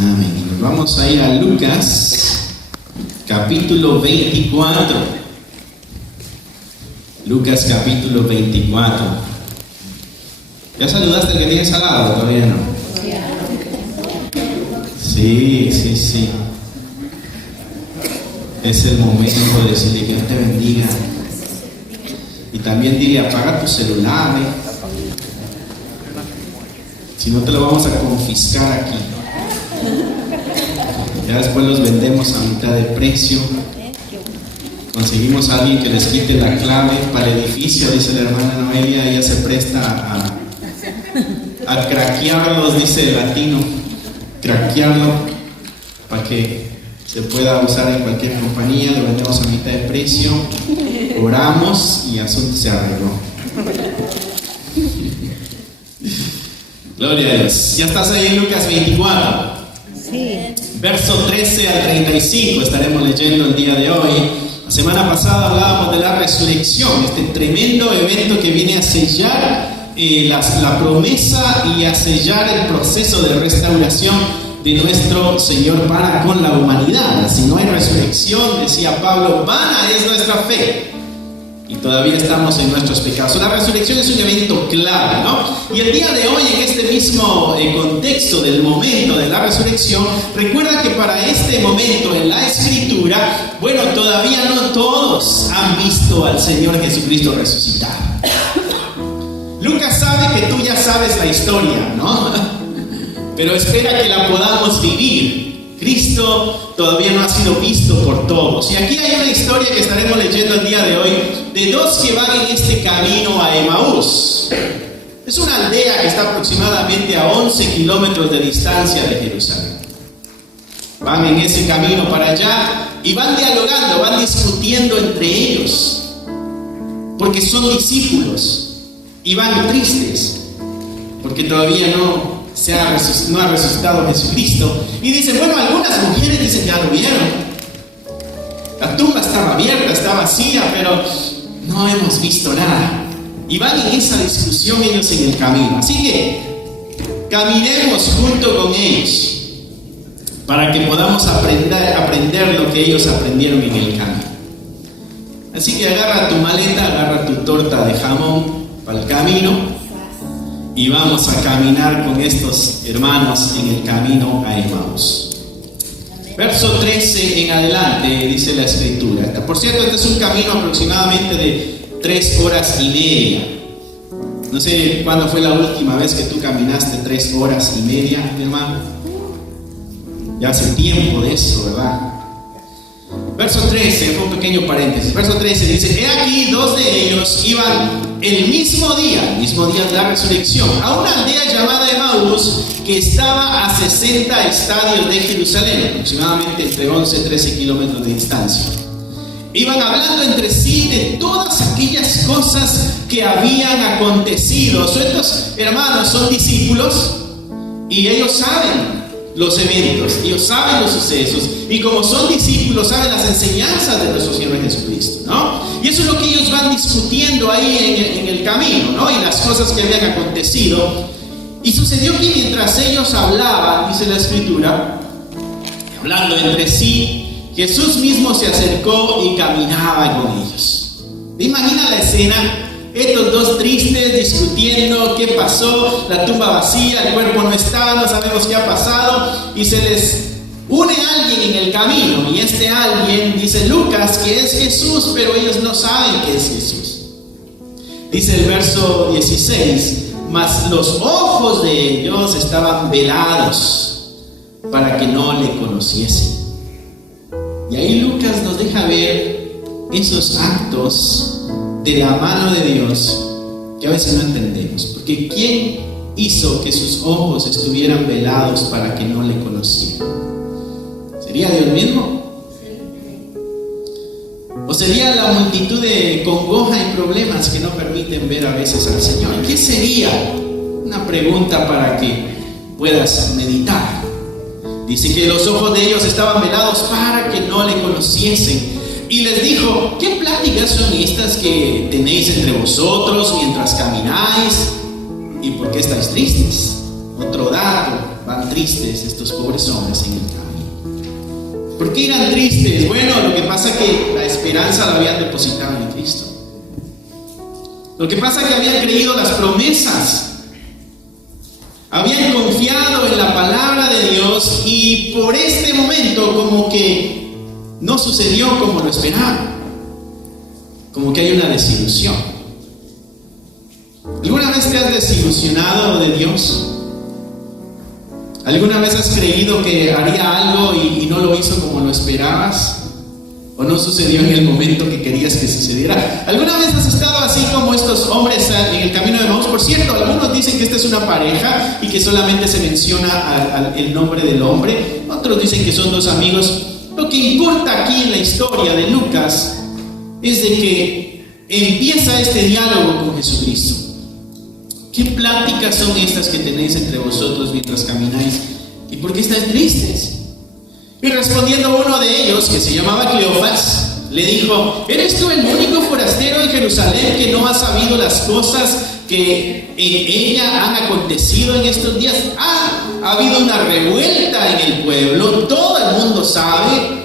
Amén. Y nos vamos a ir a Lucas, capítulo 24. Lucas, capítulo 24. ¿Ya saludaste al que tienes al lado? Todavía no. Sí. Es el momento de decirle que Dios te bendiga. Y también dile, apaga tu celular, si no te lo vamos a confiscar aquí. Ya después los vendemos a mitad de precio. Conseguimos a alguien que les quite la clave para el edificio, dice la hermana Noelia. Ella se presta a craquearlos, dice el latino, craquearlo para que se pueda usar en cualquier compañía. Lo vendemos a mitad de precio, oramos y asunto se arregló. Gloria a Dios. Ya estás ahí en Lucas 24. Sí. Verso 13 al 35 estaremos leyendo el día de hoy. La semana pasada hablábamos de la resurrección, este tremendo evento que viene a sellar la promesa y a sellar el proceso de restauración de nuestro Señor para con la humanidad. Si no hay resurrección, decía Pablo, vana es nuestra fe. Y todavía estamos en nuestros pecados. La resurrección es un evento clave, ¿no? Y el día de hoy, en este mismo contexto del momento de la resurrección, recuerda que para este momento en la Escritura, bueno, todavía no todos han visto al Señor Jesucristo resucitado. Lucas sabe que tú ya sabes la historia, ¿no? Pero espera que la podamos vivir. Cristo todavía no ha sido visto por todos. Y aquí hay una historia que estaremos leyendo el día de hoy de dos que van en este camino a Emaús. Es una aldea que está aproximadamente a 11 kilómetros de distancia de Jerusalén. Van en ese camino para allá y van dialogando, van discutiendo entre ellos, porque son discípulos y van tristes, porque todavía no ha resucitado Jesucristo. Y dicen, bueno, algunas mujeres dicen, ya lo vieron. La tumba estaba abierta, está vacía, pero no hemos visto nada. Y van en esa discusión ellos en el camino. Así que caminemos junto con ellos para que podamos aprender lo que ellos aprendieron en el camino. Así que agarra tu maleta, agarra tu torta de jamón para el camino. Y vamos a caminar con estos hermanos en el camino a Emaús. Verso 13 en adelante dice la Escritura. Por cierto, este es un camino aproximadamente de 3 horas y media. No sé cuándo fue la última vez que tú caminaste 3 horas y media, mi hermano. Ya hace tiempo de eso, ¿verdad? Verso 13, fue un pequeño paréntesis. Verso 13 dice, he aquí 2 de ellos iban el mismo día de la resurrección, a una aldea llamada Emaús, que estaba a 60 estadios de Jerusalén, aproximadamente entre 11 y 13 kilómetros de distancia. Iban hablando entre sí de todas aquellas cosas que habían acontecido. Estos hermanos son discípulos y ellos saben los eventos, ellos saben los sucesos, y como son discípulos saben las enseñanzas de nuestro Señor Jesucristo, ¿no? Y eso es lo que ellos van discutiendo ahí en el camino, ¿no? Y las cosas que habían acontecido. Y sucedió que mientras ellos hablaban, dice la Escritura, hablando entre sí, Jesús mismo se acercó y caminaba con ellos. ¿Te imaginas la escena? Estos 2 tristes discutiendo qué pasó, la tumba vacía, el cuerpo no está, no sabemos qué ha pasado, y se les une alguien en el camino, y este alguien, dice Lucas, que es Jesús, pero ellos no saben que es Jesús. Dice el verso 16, mas los ojos de ellos estaban velados para que no le conociesen. Y ahí Lucas nos deja ver esos actos de la mano de Dios que a veces no entendemos, porque ¿quién hizo que sus ojos estuvieran velados para que no le conocieran? ¿Sería Dios mismo? ¿O sería la multitud de congoja y problemas que no permiten ver a veces al Señor? ¿Qué sería? Una pregunta para que puedas meditar. Dice que los ojos de ellos estaban velados para que no le conociesen. Y les dijo, ¿qué pláticas son estas que tenéis entre vosotros mientras camináis? ¿Y por qué estáis tristes? Otro dato. van tristes estos pobres hombres en el camino. ¿Por qué irán tristes? Bueno, lo que pasa es que la esperanza la habían depositado en Cristo. Lo que pasa es que habían creído las promesas. Habían confiado en la palabra de Dios y por este momento como que no sucedió como lo esperaban. Como que hay una desilusión. ¿Alguna vez te has desilusionado de Dios? ¿Alguna vez has creído que haría algo y no lo hizo como lo esperabas? ¿O no sucedió en el momento que querías que sucediera? ¿Alguna vez has estado así como estos hombres en el camino de Emaús? Por cierto, algunos dicen que esta es una pareja y que solamente se menciona el nombre del hombre. Otros dicen que son dos amigos. Lo que importa aquí en la historia de Lucas es de que empieza este diálogo con Jesucristo. ¿Qué pláticas son estas que tenéis entre vosotros mientras camináis? ¿Y por qué estáis tristes? Y respondiendo uno de ellos, que se llamaba Cleofás, le dijo: ¿eres tú el único forastero en Jerusalén que no ha sabido las cosas que en ella han acontecido en estos días? Ha habido una revuelta en el pueblo, todo el mundo sabe.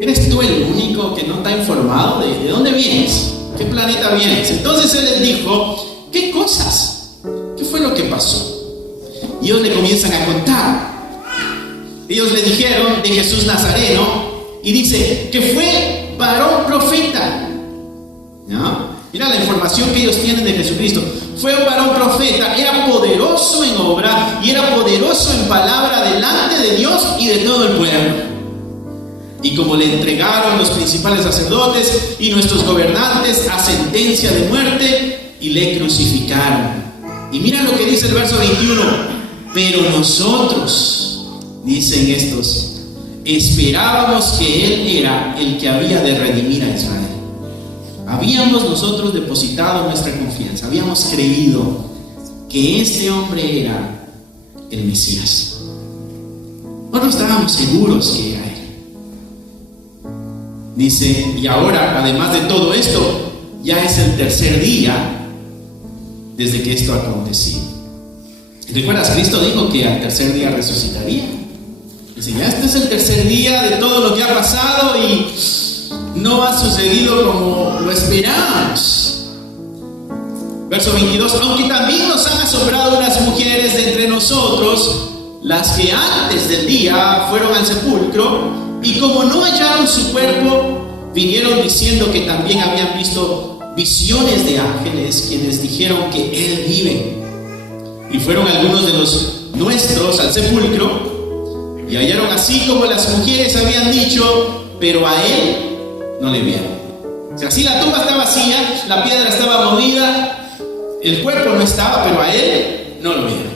¿Eres tú el único que no está informado de dónde vienes? ¿Qué planeta vienes? Entonces él les dijo: ¿qué cosas? ¿Qué fue lo que pasó? Y ellos le comienzan a contar. Ellos le dijeron de Jesús Nazareno y dice que fue varón profeta. ¿No? Mira la información que ellos tienen de Jesucristo. Fue un varón profeta, era poderoso en obra y era poderoso en palabra delante de Dios y de todo el pueblo. Y como le entregaron los principales sacerdotes y nuestros gobernantes a sentencia de muerte y le crucificaron. Y mira lo que dice el verso 21. Pero nosotros, dicen estos, esperábamos que Él era el que había de redimir a Israel. Habíamos nosotros depositado nuestra confianza, habíamos creído que este hombre era el Mesías. Nosotros estábamos seguros que era Él. Dice, y ahora, además de todo esto, ya es el tercer día desde que esto ha acontecido. ¿Recuerdas? Cristo dijo que al tercer día resucitaría. Dice, ya este es el tercer día de todo lo que ha pasado y no ha sucedido como lo esperábamos. Verso 22, aunque también nos han asombrado unas mujeres de entre nosotros, las que antes del día fueron al sepulcro, y como no hallaron su cuerpo, vinieron diciendo que también habían visto visiones de ángeles, quienes dijeron que Él vive. Y fueron algunos de los nuestros al sepulcro, y hallaron así como las mujeres habían dicho, pero a Él no le vieron. O sea, si la tumba está vacía, la piedra estaba movida, el cuerpo no estaba, pero a Él no lo vieron.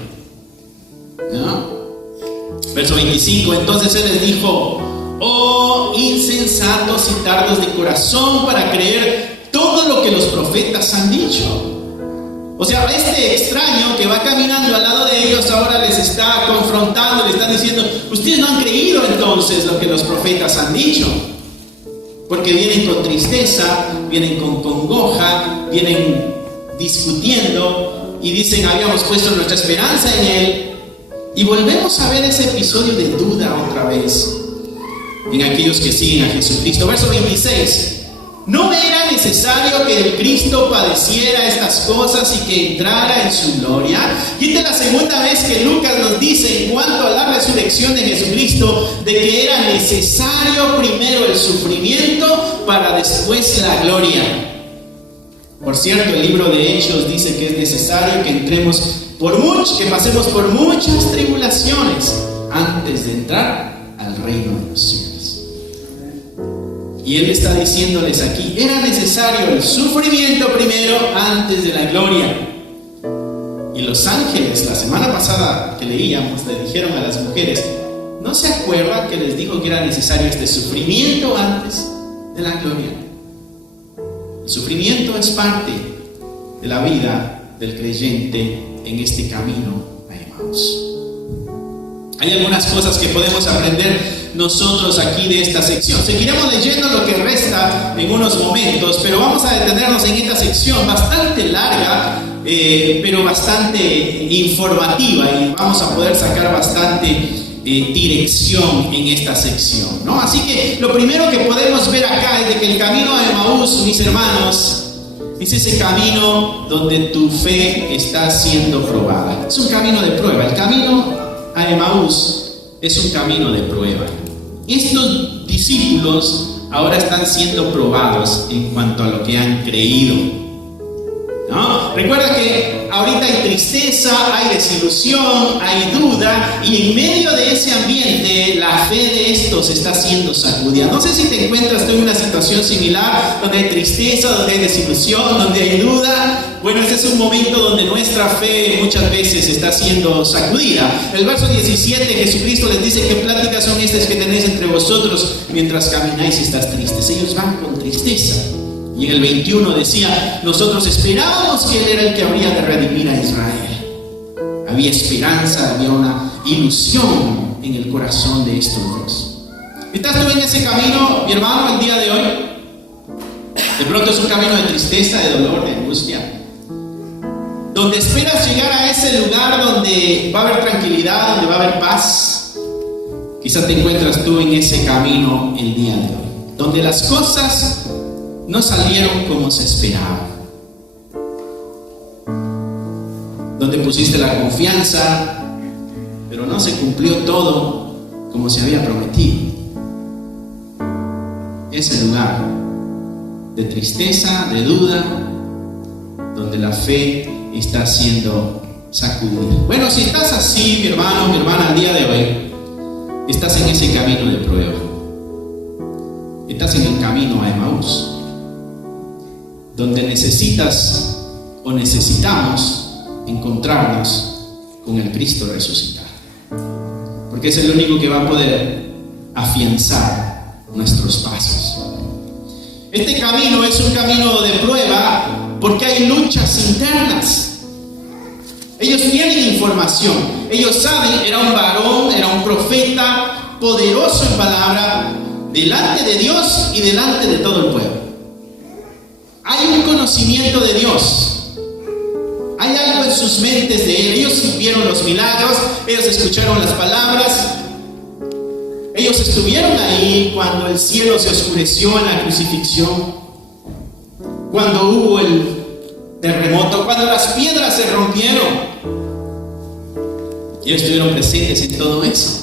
¿No? Verso 25, entonces Él les dijo: oh insensatos y tardos de corazón para creer todo lo que los profetas han dicho. O sea, este extraño que va caminando al lado de ellos ahora les está confrontando, le están diciendo: ustedes no han creído entonces lo que los profetas han dicho. Porque vienen con tristeza, vienen con congoja, vienen discutiendo y dicen: habíamos puesto nuestra esperanza en Él. Y volvemos a ver ese episodio de duda otra vez en aquellos que siguen a Jesucristo. Verso 26. ¿No era necesario que el Cristo padeciera estas cosas y que entrara en su gloria? Y esta es la segunda vez que Lucas nos dice en cuanto a la resurrección de Jesucristo, de que era necesario primero el sufrimiento para después la gloria. Por cierto, el libro de Hechos dice que es necesario que entremos que pasemos por muchas tribulaciones antes de entrar al reino de los cielos. Y Él está diciéndoles aquí, era necesario el sufrimiento primero antes de la gloria. Y los ángeles, la semana pasada que leíamos, le dijeron a las mujeres: ¿no se acuerdan que les dijo que era necesario este sufrimiento antes de la gloria? El sufrimiento es parte de la vida del creyente en este camino a Emaús. Hay algunas cosas que podemos aprender nosotros aquí de esta sección. Seguiremos leyendo lo que resta en unos momentos, pero vamos a detenernos en esta sección bastante larga, pero bastante informativa, y vamos a poder sacar bastante dirección en esta sección, ¿no? Así que lo primero que podemos ver acá es de que el camino a Emaús, mis hermanos, es ese camino donde tu fe está siendo probada. Es un camino de prueba. El camino a Emaús es un camino de prueba. Estos discípulos ahora están siendo probados en cuanto a lo que han creído, ¿no? Recuerda que ahorita hay tristeza, hay desilusión, hay duda, y en medio de ese ambiente la fe de estos está siendo sacudida. No sé si te encuentras tú en una situación similar, donde hay tristeza, donde hay desilusión, donde hay duda. Bueno, este es un momento donde nuestra fe muchas veces está siendo sacudida. El verso 17, Jesucristo les dice: ¿qué pláticas son estas que tenéis entre vosotros mientras camináis y estás tristes? Ellos van con tristeza. Y en el 21 decía: nosotros esperábamos que Él era el que habría de redimir a Israel. Había esperanza, había una ilusión en el corazón de estos dos. ¿Estás tú en ese camino, mi hermano, el día de hoy? De pronto es un camino de tristeza, de dolor, de angustia, donde esperas llegar a ese lugar donde va a haber tranquilidad, donde va a haber paz. Quizás te encuentras tú en ese camino el día de hoy, donde las cosas no salieron como se esperaba, donde pusiste la confianza, pero no se cumplió todo como se había prometido. Ese lugar de tristeza, de duda, donde la fe está siendo sacudida. Bueno, si estás así, mi hermano, mi hermana, al día de hoy, estás en ese camino de prueba. Estás en el camino a Emaús, donde necesitas o necesitamos encontrarnos con el Cristo resucitado, porque es el único que va a poder afianzar nuestros pasos. Este camino es un camino de prueba porque hay luchas internas. Ellos tienen información, ellos saben, era un varón, era un profeta poderoso en palabra, delante de Dios y delante de todo el pueblo. Hay un conocimiento de Dios, hay algo en sus mentes de Él. Ellos vieron los milagros, ellos escucharon las palabras, ellos estuvieron ahí cuando el cielo se oscureció en la crucifixión, cuando hubo el terremoto, cuando las piedras se rompieron. Ellos estuvieron presentes en todo eso.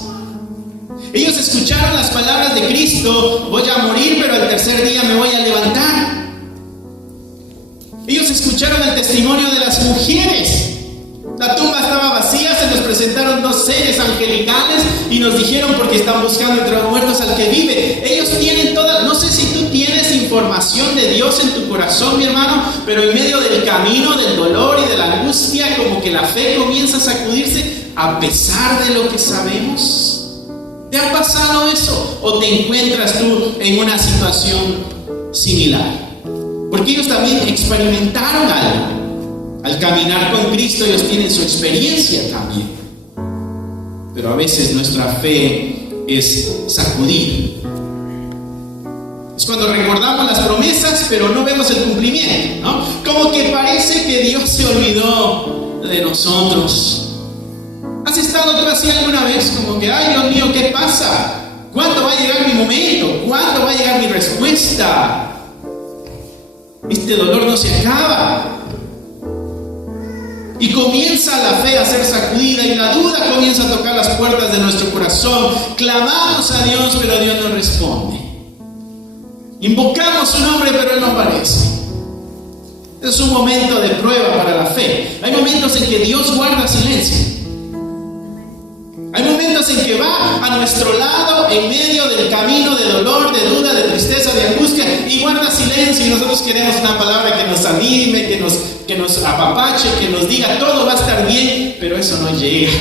Ellos escucharon las palabras de Cristo: voy a morir, pero al tercer día me voy a levantar. Ellos escucharon el testimonio de las mujeres. La tumba estaba vacía, se nos presentaron dos seres angelicales y nos dijeron: porque están buscando entre los muertos al que vive. Ellos tienen toda, no sé si tú tienes información de Dios en tu corazón, mi hermano, pero en medio del camino, del dolor y de la angustia, como que la fe comienza a sacudirse a pesar de lo que sabemos. ¿Te ha pasado eso? ¿O te encuentras tú en una situación similar? Porque ellos también experimentaron algo. Al caminar con Cristo, ellos tienen su experiencia también. Pero a veces nuestra fe es sacudida. Es cuando recordamos las promesas, pero no vemos el cumplimiento, ¿no? Como que parece que Dios se olvidó de nosotros. ¿Has estado tú así alguna vez? Como que: ay, Dios mío, ¿qué pasa? ¿Cuándo va a llegar mi momento? ¿Cuándo va a llegar mi respuesta? Este dolor no se acaba. Y comienza la fe a ser sacudida y la duda comienza a tocar las puertas de nuestro corazón. Clamamos a Dios, pero Dios no responde. Invocamos su nombre, pero Él no aparece. Es un momento de prueba para la fe. Hay momentos en que Dios guarda silencio. Hay momentos en que va a nuestro lado en medio del camino de dolor, de duda, de tristeza, de angustia, y guarda silencio, y nosotros queremos una palabra que nos anime, que nos apapache, que nos diga todo va a estar bien, pero eso no llega.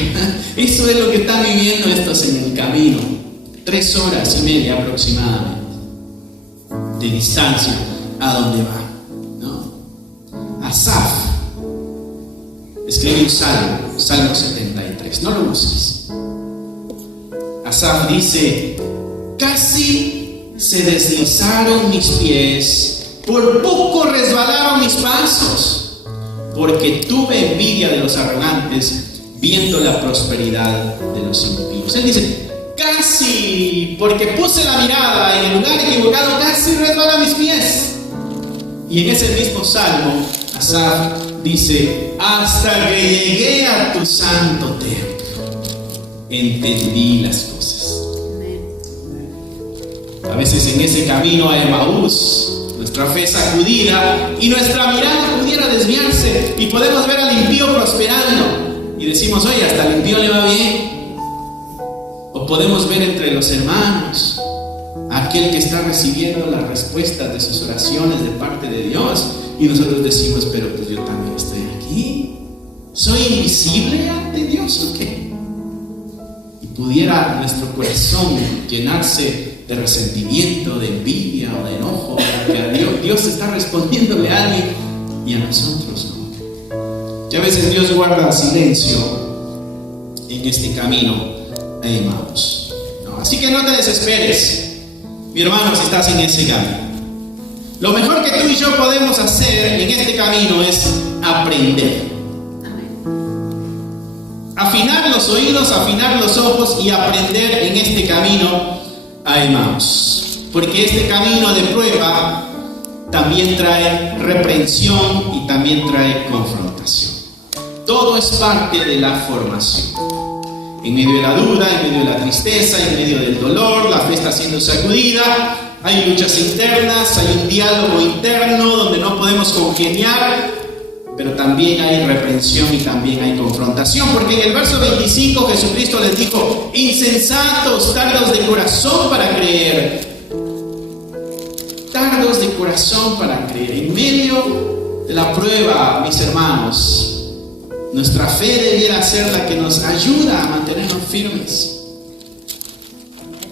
Eso es lo que están viviendo estos en el camino. 3 horas y media aproximadamente de distancia a donde van, ¿no? Asaf escribe un Salmo 73, no lo busques. Asaf dice: casi se deslizaron mis pies, por poco resbalaron mis pasos. porque tuve envidia de los arrogantes, viendo la prosperidad de los impíos. Él dice, casi, porque puse la mirada en el lugar equivocado, casi resbala mis pies. Y en ese mismo salmo, Asaf dice, hasta que llegué a tu santo templo, entendí las cosas. A veces en ese camino a Emaús, nuestra fe sacudida y nuestra mirada pudiera desviarse y podemos ver al impío prosperando y decimos, oye, hasta al impío le va bien. O podemos ver entre los hermanos a aquel que está recibiendo las respuestas de sus oraciones de parte de Dios y nosotros decimos, pero pues yo también estoy aquí. ¿Soy invisible ante Dios o qué? Y pudiera nuestro corazón llenarse de resentimiento, de envidia o de enojo, porque a Dios está respondiéndole a alguien y a nosotros no. Y a veces Dios guarda silencio en este camino a Emaús. ¿No? Así que no te desesperes, mi hermano, si estás en ese camino. Lo mejor que tú y yo podemos hacer en este camino es aprender. Afinar los oídos, afinar los ojos y aprender en este camino a Emaús, porque este camino de prueba también trae reprensión y también trae confrontación. Todo es parte de la formación. En medio de la duda, en medio de la tristeza, en medio del dolor, la fe está siendo sacudida, hay luchas internas, hay un diálogo interno donde no podemos congeniar, pero también hay reprensión y también hay confrontación, porque en el verso 25 Jesucristo les dijo, insensatos, tardos de corazón para creer. Tardos de corazón para creer. En medio de la prueba, mis hermanos, nuestra fe debiera ser la que nos ayuda a mantenernos firmes,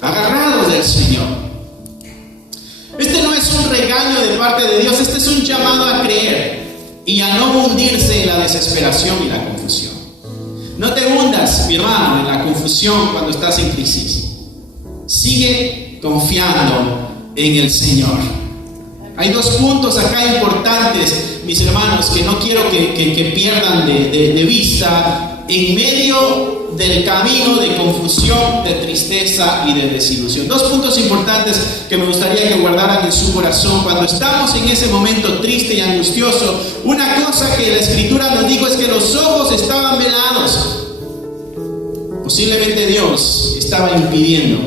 agarrados del Señor. Este no es un regaño de parte de Dios, este es un llamado a creer y a no hundirse en la desesperación y la confusión. No te hundas, mi hermano, en la confusión cuando estás en crisis. Sigue confiando en el Señor. Hay dos puntos acá importantes, mis hermanos, que no quiero que pierdan de vista en medio del camino de confusión, de tristeza y de desilusión. Dos puntos importantes que me gustaría que guardaran en su corazón cuando estamos en ese momento triste y angustioso. Una cosa que la Escritura nos dijo es que los ojos estaban velados. Posiblemente Dios estaba impidiendo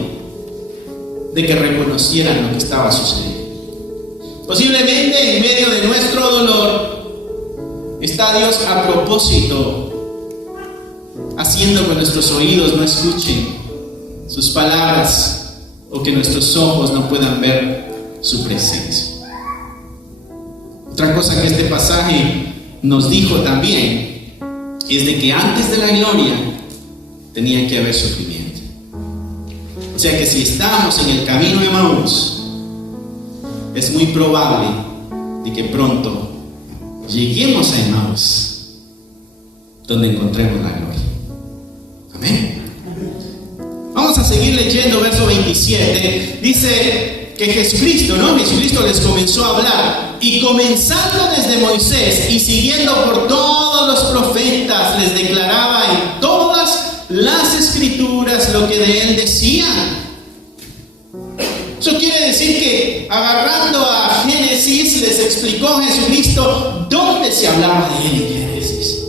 de que reconocieran lo que estaba sucediendo. Posiblemente en medio de nuestro dolor está Dios a propósito haciendo que nuestros oídos no escuchen sus palabras o que nuestros ojos no puedan ver su presencia. Otra cosa que este pasaje nos dijo también es de que antes de la gloria tenía que haber sufrimiento. O sea que si estamos en el camino de Emaús, es muy probable de que pronto lleguemos a Emaús, donde encontremos la gloria. Amén. Vamos a seguir leyendo verso 27. Dice que Jesucristo les comenzó a hablar, y comenzando desde Moisés y siguiendo por todos los profetas, les declaraba en todas las escrituras lo que de él decían. Eso quiere decir que agarrando a Génesis les explicó Jesucristo dónde se hablaba de él en Génesis.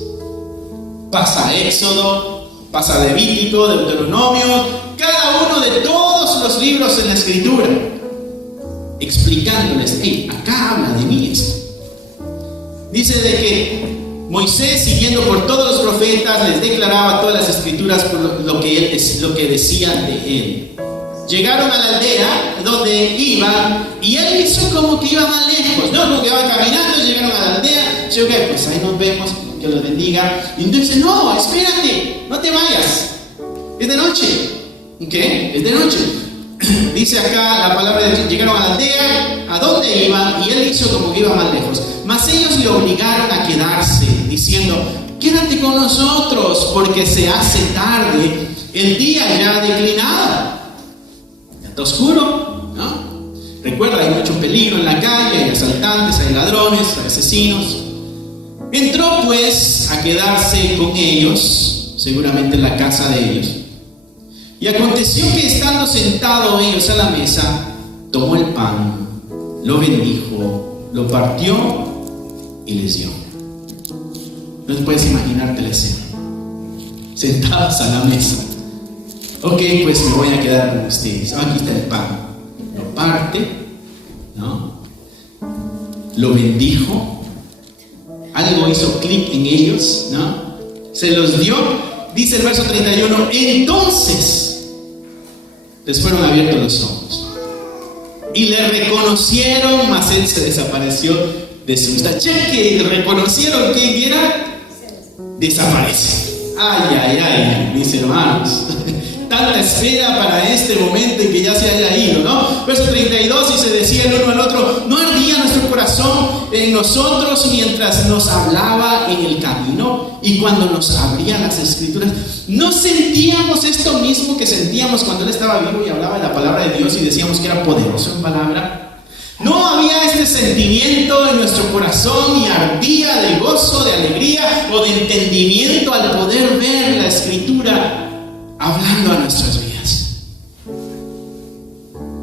Pasa Éxodo, pasa Levítico, Deuteronomio, cada uno de todos los libros en la Escritura, explicándoles, hey, acá habla de mí esto. Dice de que Moisés, siguiendo por todos los profetas, les declaraba todas las Escrituras por lo que decían de él. Llegaron a la aldea donde iban y él hizo como que iba más lejos, ¿no? Como que iban caminando, llegaron a la aldea, dice, ok, pues ahí nos vemos, que los bendiga. Y entonces, no, espérate, no te vayas, es de noche, ¿ok? Es de noche. Dice acá la palabra de llegaron a la aldea, a donde iban, y él hizo como que iba más lejos. Mas ellos le obligaron a quedarse, diciendo, quédate con nosotros, porque se hace tarde, el día ya ha declinado. Está oscuro, ¿no? Recuerda, hay mucho peligro en la calle, hay asaltantes, hay ladrones, hay asesinos. Entró pues a quedarse con ellos, seguramente en la casa de ellos. Y aconteció que estando sentados ellos a la mesa, tomó el pan, lo bendijo, lo partió y les dio. No puedes imaginarte la escena. Sentados a la mesa. Ok, pues me voy a quedar con ustedes. Aquí está el pan. Lo parte, ¿no? Lo bendijo. Algo hizo clic en ellos, ¿no? Se los dio. Dice el verso 31. Entonces les fueron abiertos los ojos y le reconocieron, mas él se desapareció de su vista. Cheque, reconocieron quién era. Desaparece. Ay, ay, ay, mis hermanos. Tanta espera para este momento en que ya se haya ido, ¿no? Verso 32, y se decía el uno al otro: ¿no ardía nuestro corazón en nosotros mientras nos hablaba en el camino y cuando nos abría las escrituras? ¿No sentíamos esto mismo que sentíamos cuando él estaba vivo y hablaba de la palabra de Dios y decíamos que era poderoso en palabra? ¿No había este sentimiento en nuestro corazón y ardía de gozo, de alegría o de entendimiento al poder ver la escritura hablando a nuestras vidas?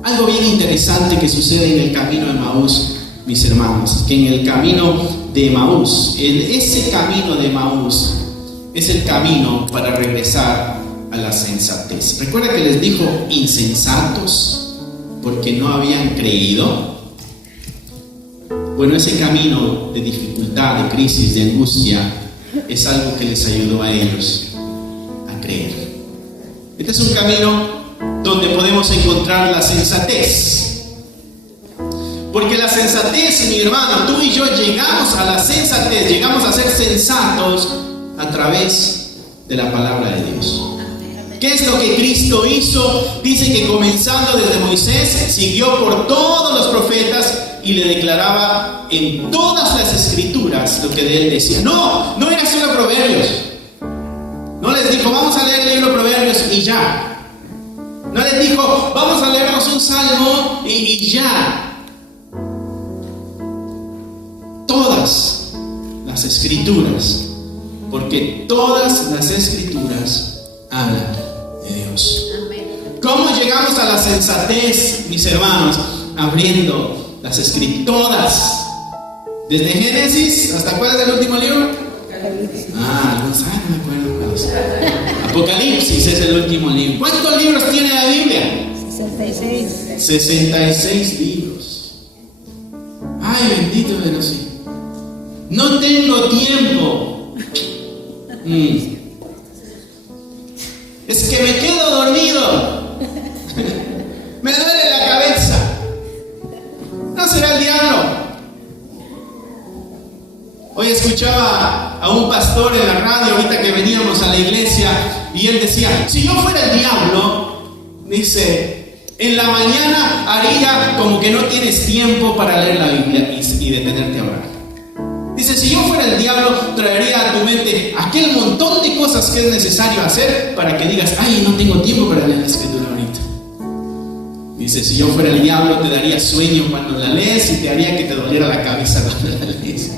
Algo bien interesante que sucede en el camino de Emaús, mis hermanos, que en el camino de Emaús, ese camino de Emaús es el camino para regresar a la sensatez. ¿Recuerda que les dijo insensatos porque no habían creído? Bueno, ese camino de dificultad, de crisis, de angustia, es algo que les ayudó a ellos a creer. Este es un camino donde podemos encontrar la sensatez. Porque la sensatez, mi hermano, tú y yo llegamos a la sensatez, llegamos a ser sensatos a través de la palabra de Dios. ¿Qué es lo que Cristo hizo? Dice que comenzando desde Moisés, siguió por todos los profetas y le declaraba en todas las escrituras lo que de él decía. No era solo Proverbios. No les dijo, vamos a leer el libro de Proverbios y ya. No les dijo, vamos a leernos un salmo y ya. Todas las escrituras, porque todas las escrituras hablan de Dios. ¿Cómo llegamos a la sensatez, mis hermanos? Abriendo las escrituras. Desde Génesis, ¿hasta cuál es el último libro? No me acuerdo. Apocalipsis es el último libro. ¿Cuántos libros tiene la Biblia? 66 libros. Ay, bendito de Dios. No tengo tiempo. Es que me quedo dormido. Me duele la cabeza. ¿No será el diablo? Hoy escuchaba a un pastor en la radio ahorita que veníamos a la iglesia y él decía, si yo fuera el diablo, dice, en la mañana haría como que no tienes tiempo para leer la Biblia y detenerte a orar. Dice, si yo fuera el diablo, traería a tu mente aquel montón de cosas que es necesario hacer para que digas, ay, no tengo tiempo para leer la escritura ahorita. Dice, si yo fuera el diablo, te daría sueño cuando la lees y te haría que te doliera la cabeza cuando la lees.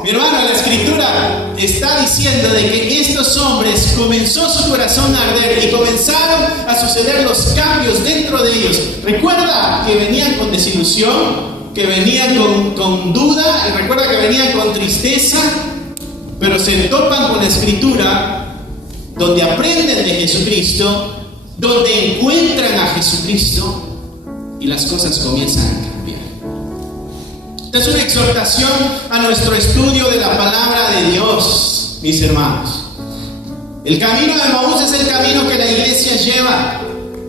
Mi hermano, la escritura está diciendo de que estos hombres comenzó su corazón a arder y comenzaron a suceder los cambios dentro de ellos. Recuerda que venían con desilusión, que venían con duda, y recuerda que venían con tristeza, pero se topan con la escritura donde aprenden de Jesucristo, donde encuentran a Jesucristo y las cosas comienzan a cambiar. Esta es una exhortación a nuestro estudio de la palabra de Dios, mis hermanos. El camino de Emaús es el camino que la iglesia lleva,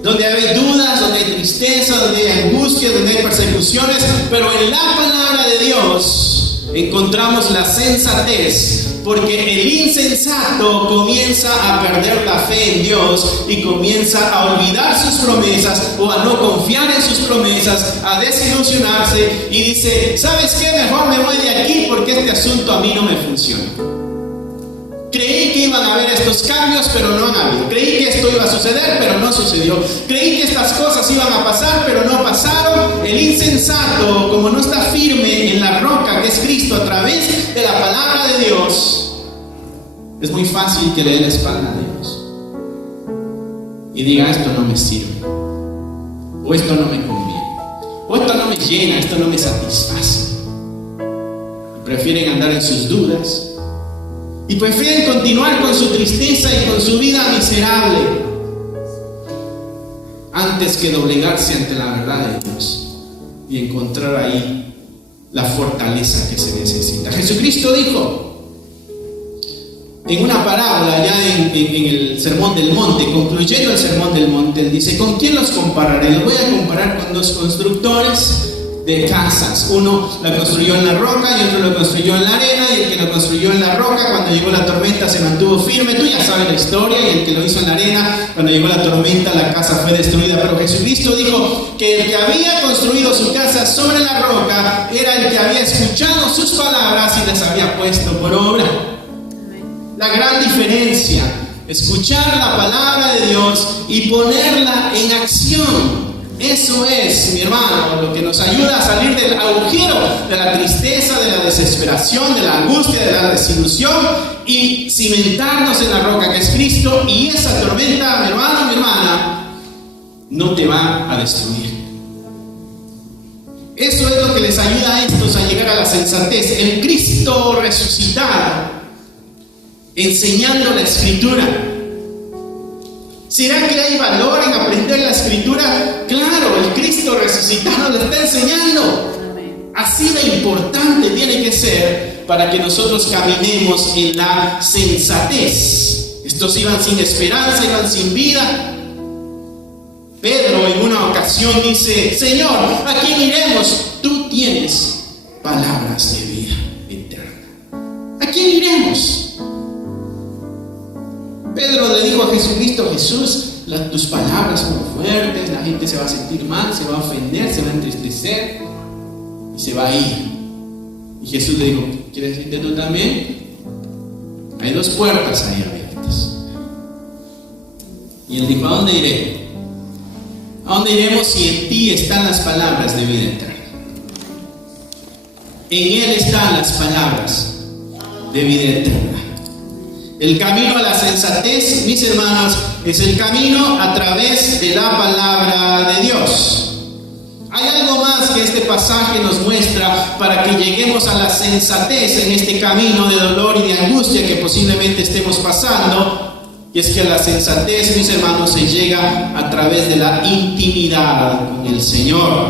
donde hay dudas, donde hay tristeza, donde hay angustia, donde hay persecuciones, pero en la palabra de Dios encontramos la sensatez, porque el insensato comienza a perder la fe en Dios y comienza a olvidar sus promesas o a no confiar en sus promesas, a desilusionarse y dice, ¿sabes qué? Mejor me voy de aquí porque este asunto a mí no me funciona. Creí que iba iban a haber estos cambios, pero no han habido. Creí que esto iba a suceder, pero no sucedió. Creí que estas cosas iban a pasar, pero no pasaron. El insensato, como no está firme en la roca que es Cristo a través de la palabra de Dios, es muy fácil que le dé la espalda a Dios y diga: esto no me sirve, o esto no me conviene, o esto no me llena, esto no me satisface. Prefieren andar en sus dudas y prefieren continuar con su tristeza y con su vida miserable antes que doblegarse ante la verdad de Dios y encontrar ahí la fortaleza que se necesita. Jesucristo dijo en una parábola, ya en el Sermón del Monte, concluyendo el Sermón del Monte, él dice: ¿con quién los compararé? Los voy a comparar con dos constructores de casas. Uno la construyó en la roca y otro lo construyó en la arena, y el que lo construyó en la roca, cuando llegó la tormenta, se mantuvo firme. Tú ya sabes la historia. Y el que lo hizo en la arena, cuando llegó la tormenta, la casa fue destruida. Pero Jesucristo dijo que el que había construido su casa sobre la roca era el que había escuchado sus palabras y las había puesto por obra. La gran diferencia: escuchar la palabra de Dios y ponerla en acción. Eso es, mi hermano, lo que nos ayuda a salir del agujero de la tristeza, de la desesperación, de la angustia, de la desilusión, y cimentarnos en la roca que es Cristo. Y esa tormenta, mi hermano, mi hermana, no te va a destruir. Eso es lo que les ayuda a estos a llegar a la sensatez. El Cristo resucitado, enseñando la Escritura. ¿Será que hay valor en aprender la Escritura? Claro, el Cristo resucitado lo está enseñando. Así de importante tiene que ser para que nosotros caminemos en la sensatez. Estos iban sin esperanza, iban sin vida. Pedro en una ocasión dice: Señor, ¿a quién iremos? Tú tienes palabras de vida eterna. ¿A quién iremos? Pedro le dijo a Jesucristo: Jesús, tus palabras son fuertes, la gente se va a sentir mal, se va a ofender, se va a entristecer y se va a ir. Y Jesús le dijo: ¿quieres irte tú también? Hay dos puertas ahí abiertas. Y él dijo: ¿a dónde iré? ¿A dónde iremos si en ti están las palabras de vida eterna? En él están las palabras de vida eterna. El camino a la sensatez, mis hermanos, es el camino a través de la palabra de Dios. Hay algo más que este pasaje nos muestra para que lleguemos a la sensatez en este camino de dolor y de angustia que posiblemente estemos pasando. Y es que a la sensatez, mis hermanos, se llega a través de la intimidad con el Señor.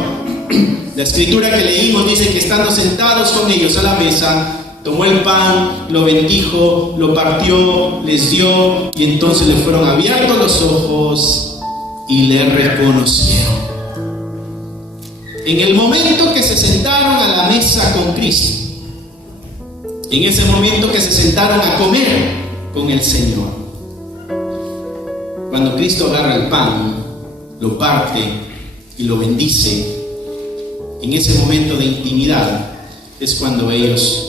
La escritura que leímos dice que estando sentados con ellos a la mesa, tomó el pan, lo bendijo, lo partió, les dio, y entonces le fueron abiertos los ojos y le reconocieron. En el momento que se sentaron a la mesa con Cristo, en ese momento que se sentaron a comer con el Señor, cuando Cristo agarra el pan, lo parte y lo bendice, en ese momento de intimidad es cuando ellos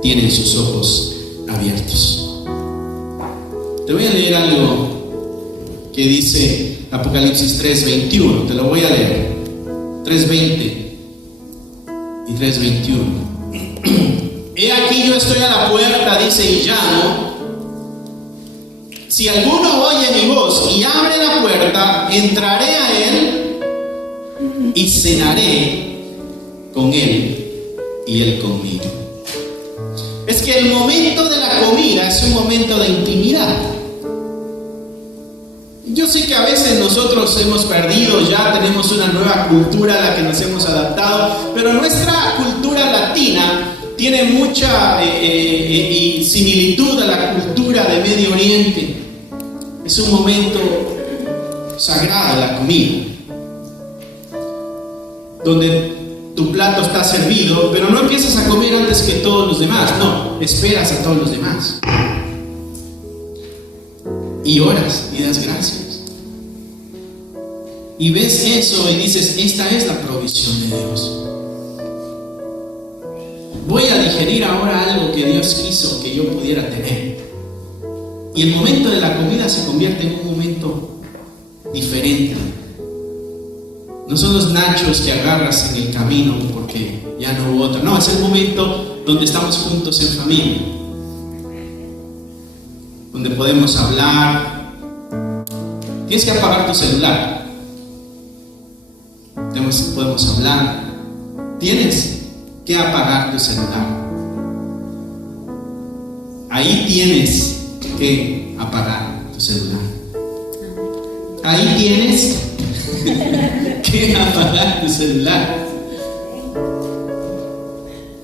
tienen sus ojos abiertos. Te voy a leer algo que dice Apocalipsis 3:21. Te lo voy a leer. 3:20 y 3:21. He aquí yo estoy a la puerta, dice, y llamo. Si alguno oye mi voz y abre la puerta, entraré a él y cenaré con él y él conmigo. Es que el momento de la comida es un momento de intimidad. Yo sé que a veces nosotros hemos perdido, ya tenemos una nueva cultura a la que nos hemos adaptado, pero nuestra cultura latina tiene mucha similitud a la cultura de Medio Oriente. Es un momento sagrado la comida, donde tu plato está servido, pero no empiezas a comer antes que todos los demás. No, esperas a todos los demás y oras y das gracias y ves eso y dices: esta es la provisión de Dios. Voy a digerir ahora algo que Dios quiso que yo pudiera tener. Y el momento de la comida se convierte en un momento diferente. No son los nachos que agarras en el camino porque ya no hubo otra. No, es el momento donde estamos juntos en familia, donde podemos hablar. Tienes que apagar tu celular. Podemos hablar. Tienes que apagar tu celular. Ahí tienes que apagar tu celular. Ahí tienes que apagar tu celular.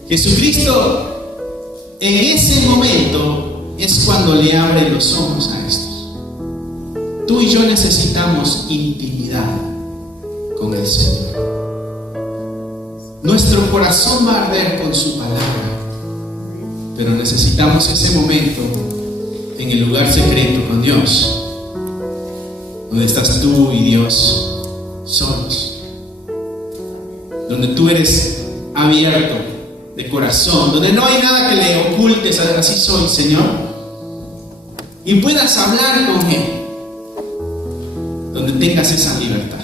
Jesucristo en ese momento es cuando le abre los ojos a estos. Tú y yo necesitamos intimidad con el Señor. Nuestro corazón va a arder con su palabra, pero necesitamos ese momento en el lugar secreto con Dios, donde estás tú y Dios solos, donde tú eres abierto de corazón, donde no hay nada que le ocultes, así soy, Señor, y puedas hablar con Él, donde tengas esa libertad.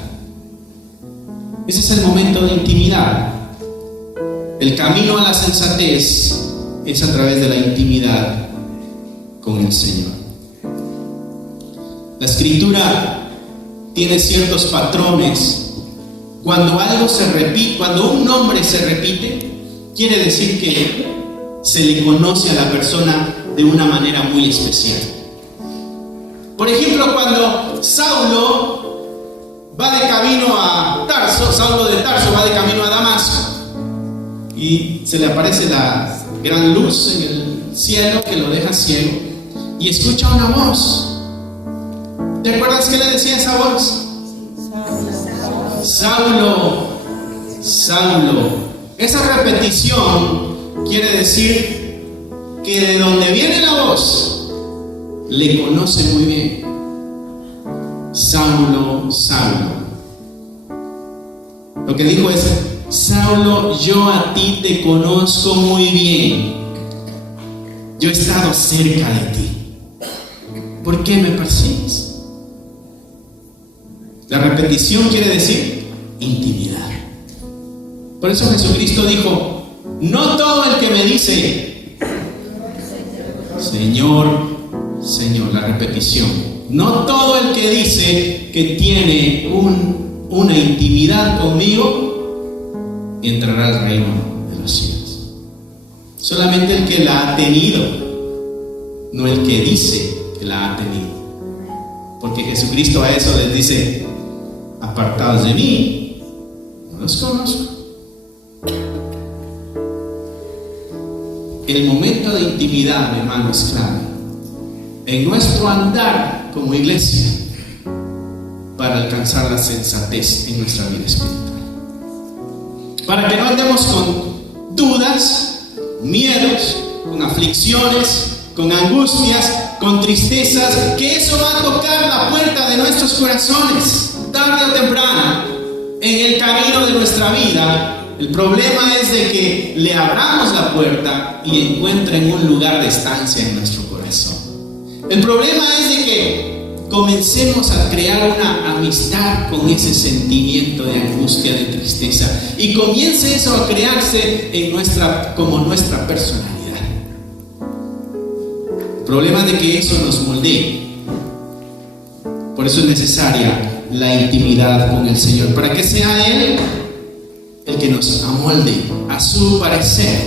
Ese es el momento de intimidad. El camino a la sensatez es a través de la intimidad con el Señor. La Escritura tiene ciertos patrones. Cuando algo se repite, cuando un nombre se repite, quiere decir que se le conoce a la persona de una manera muy especial. Por ejemplo, cuando Saulo va de camino a Tarso, Saulo de Tarso va de camino a Damasco, y se le aparece la gran luz en el cielo que lo deja ciego, y escucha una voz. ¿Te acuerdas qué le decía esa voz? Saulo, Saulo. Esa repetición quiere decir que de donde viene la voz le conoce muy bien. Saulo, Saulo. Lo que dijo es: Saulo, yo a ti te conozco muy bien. Yo he estado cerca de ti. ¿Por qué me persigues? La repetición quiere decir intimidad. Por eso Jesucristo dijo: no todo el que me dice Señor, Señor, la repetición, no todo el que dice que tiene una intimidad conmigo entrará al reino de los cielos. Solamente el que la ha tenido, no el que dice que la ha tenido. Porque Jesucristo a eso les dice: apartados de mí, no los conozco. El momento de intimidad, mi hermano, es clave en nuestro andar como iglesia para alcanzar la sensatez en nuestra vida espiritual. Para que no andemos con dudas, miedos, con aflicciones, con angustias, con tristezas, que eso va a tocar la puerta de nuestros corazones tarde o temprano en el camino de nuestra vida. El problema es de que le abramos la puerta y encuentren un lugar de estancia en nuestro corazón. El problema es de que comencemos a crear una amistad con ese sentimiento de angustia, de tristeza, y comience eso a crearse en como nuestra personalidad. El problema es de que eso nos moldee. Por eso es necesaria la intimidad con el Señor, para que sea Él el que nos amolde a su parecer.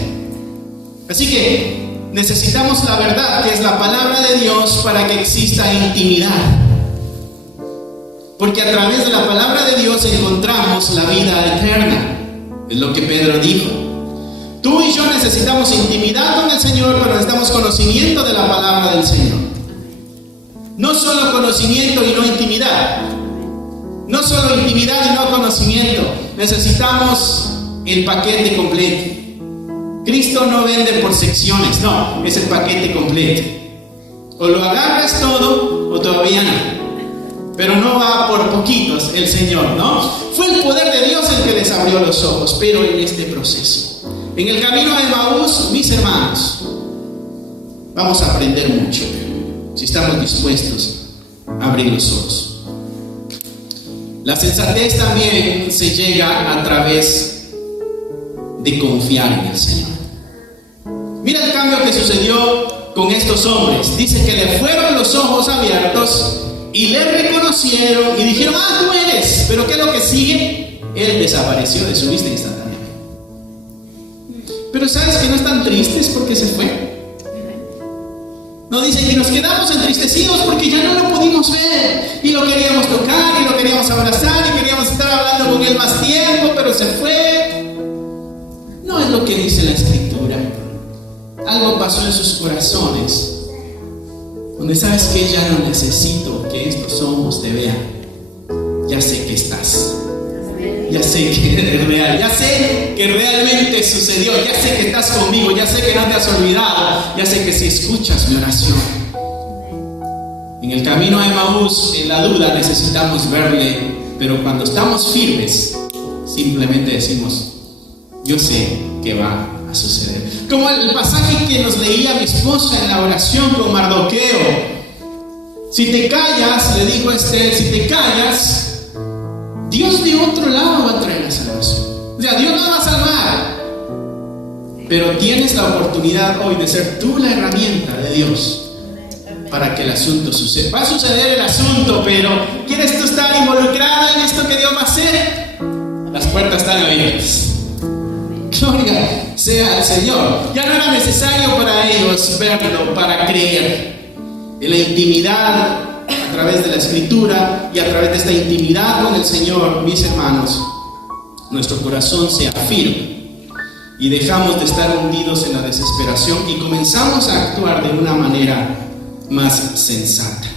Así que necesitamos la verdad, que es la palabra de Dios, para que exista intimidad. Porque a través de la palabra de Dios encontramos la vida eterna. Es lo que Pedro dijo. Tú y yo necesitamos intimidad con el Señor, pero necesitamos conocimiento de la palabra del Señor. No solo conocimiento y no intimidad. No solo intimidad y no conocimiento. Necesitamos el paquete completo. Cristo no vende por secciones, no, es el paquete completo. O lo agarras todo o todavía no. Pero no va por poquitos el Señor, ¿no? Fue el poder de Dios el que les abrió los ojos, pero en este proceso, en el camino de Emaús, mis hermanos, vamos a aprender mucho. si estamos dispuestos a abrir los ojos. La sensatez también se llega a través de confiar en el Señor. Mira el cambio que sucedió con estos hombres. Dice que le fueron los ojos abiertos y le reconocieron y dijeron: ah, tú eres. Pero ¿qué es lo que sigue? Él desapareció de su vista instantáneamente. Pero ¿sabes que no están tristes porque se fue? No dicen que nos quedamos entristecidos porque ya no lo pudimos ver y lo queríamos tocar y lo queríamos abrazar y queríamos estar hablando con él más tiempo, pero se fue. No es lo que dice la Escritura. Algo pasó en sus corazones, donde sabes que ya no necesito que estos ojos te vean. Ya sé que estás. Ya sé que eres real, ya sé que realmente sucedió, ya sé que estás conmigo, ya sé que no te has olvidado, ya sé que si escuchas mi oración. En el camino a Emaús, en la duda necesitamos verle, pero cuando estamos firmes, simplemente decimos: yo sé que va a suceder. Como el pasaje que nos leía mi esposa en la oración con Mardoqueo. Si te callas, le dijo Esther, si te callas, Dios de otro lado va a traer la salvación. O sea, Dios no va a salvar, pero tienes la oportunidad hoy de ser tú la herramienta de Dios para que el asunto suceda. Va a suceder el asunto, pero ¿quieres tú estar involucrada en esto que Dios va a hacer? Las puertas están abiertas. Gloria sea al Señor. Ya no era necesario para ellos verlo para creer. En la intimidad, a través de la Escritura y a través de esta intimidad con el Señor, mis hermanos, nuestro corazón se afirma y dejamos de estar hundidos en la desesperación y comenzamos a actuar de una manera más sensata.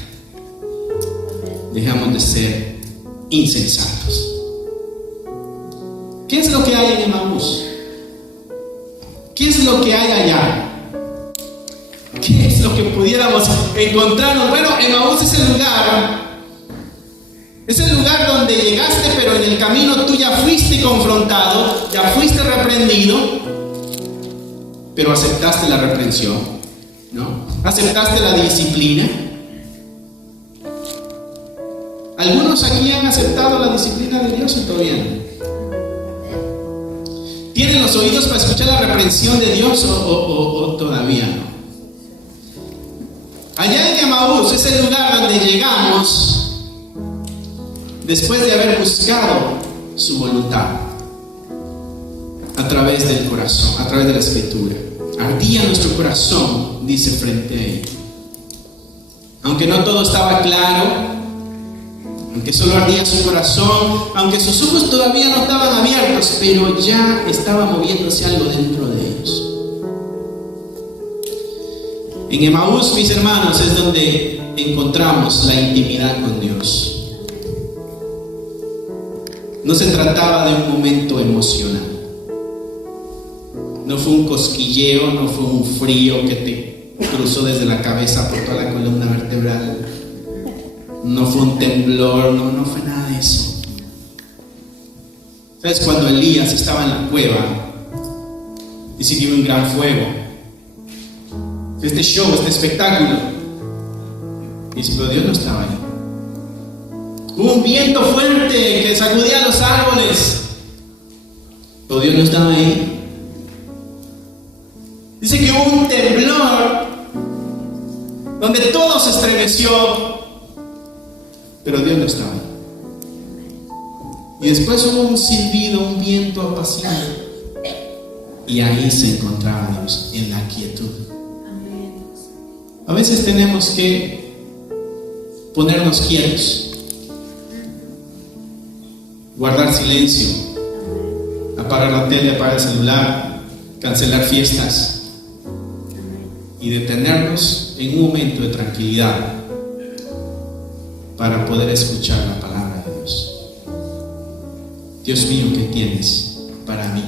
Dejamos de ser insensatos. ¿Qué es lo que hay en Emaús? ¿Qué es lo que hay allá? ¿Qué es lo que pudiéramos encontrarnos? Bueno, Emaús es el lugar donde llegaste, pero en el camino tú ya fuiste confrontado, ya fuiste reprendido, pero aceptaste la reprensión, ¿no? Aceptaste la disciplina. ¿Algunos aquí han aceptado la disciplina de Dios o todavía no? ¿Tienen los oídos para escuchar la reprensión de Dios o todavía no? Allá en Emaús es el lugar donde llegamos después de haber buscado su voluntad a través del corazón, a través de la Escritura. Ardía nuestro corazón, dice, frente a Él. Aunque no todo estaba claro, aunque solo ardía su corazón, aunque sus ojos todavía no estaban abiertos, pero ya estaba moviéndose algo dentro de ellos. En Emaús, mis hermanos, es donde encontramos la intimidad con Dios. No se trataba de un momento emocional. No fue un cosquilleo, no fue un frío que te cruzó desde la cabeza por toda la columna vertebral. No fue un temblor, no fue nada de eso. ¿Sabes? Cuando Elías estaba en la cueva, dice que hubo un gran fuego. Este show, este espectáculo. Dice, pero Dios no estaba ahí. Hubo un viento fuerte que sacudía los árboles, pero Dios no estaba ahí. Dice que hubo un temblor donde todo se estremeció, pero Dios no estaba ahí. Y después hubo un silbido, un viento apacible, y ahí se encontraba Dios, en la quietud. A veces tenemos que ponernos quietos, guardar silencio, apagar la tele, apagar el celular, cancelar fiestas y detenernos en un momento de tranquilidad para poder escuchar la palabra de Dios. Dios mío, ¿qué tienes para mí?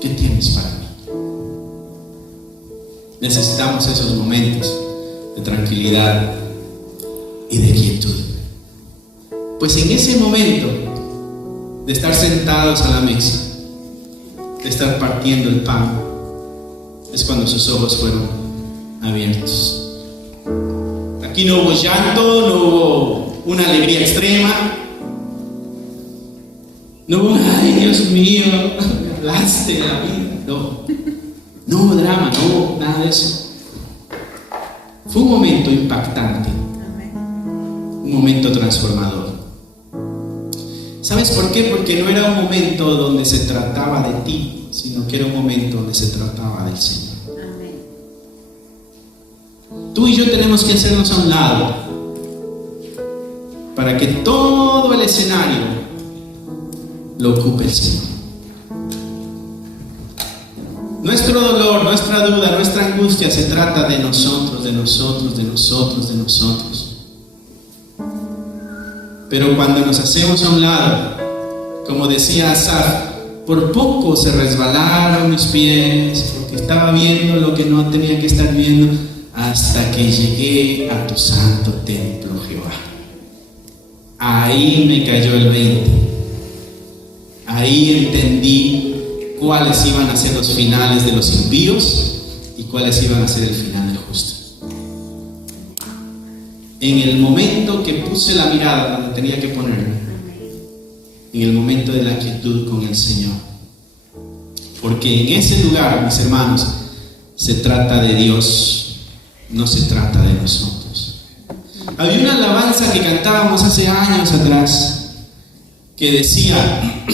¿Qué tienes para mí? Necesitamos esos momentos de tranquilidad y de quietud. Pues en ese momento de estar sentados a la mesa, de estar partiendo el pan, es cuando sus ojos fueron abiertos. Aquí no hubo llanto, no hubo una alegría extrema, no hubo, ay Dios mío, me hablaste de la vida. No hubo drama, no hubo nada de eso. Fue un momento impactante, un momento transformador. ¿Sabes por qué? Porque no era un momento donde se trataba de ti, sino que era un momento donde se trataba del Señor. Tú y yo tenemos que hacernos a un lado para que todo el escenario lo ocupe el Señor. Nuestro dolor, nuestra duda, nuestra angustia se trata de nosotros, de nosotros, de nosotros, de nosotros. Pero cuando nos hacemos a un lado, como decía Asaf, por poco se resbalaron mis pies, porque estaba viendo lo que no tenía que estar viendo, hasta que llegué a tu santo templo, Jehová. Ahí me cayó el 20. Ahí entendí cuáles iban a ser los finales de los impíos y cuáles iban a ser el final del justo. En el momento que puse la mirada donde tenía que ponerla, en el momento de la quietud con el Señor. Porque en ese lugar, mis hermanos, se trata de Dios, no se trata de nosotros. Había una alabanza que cantábamos hace años atrás que decía: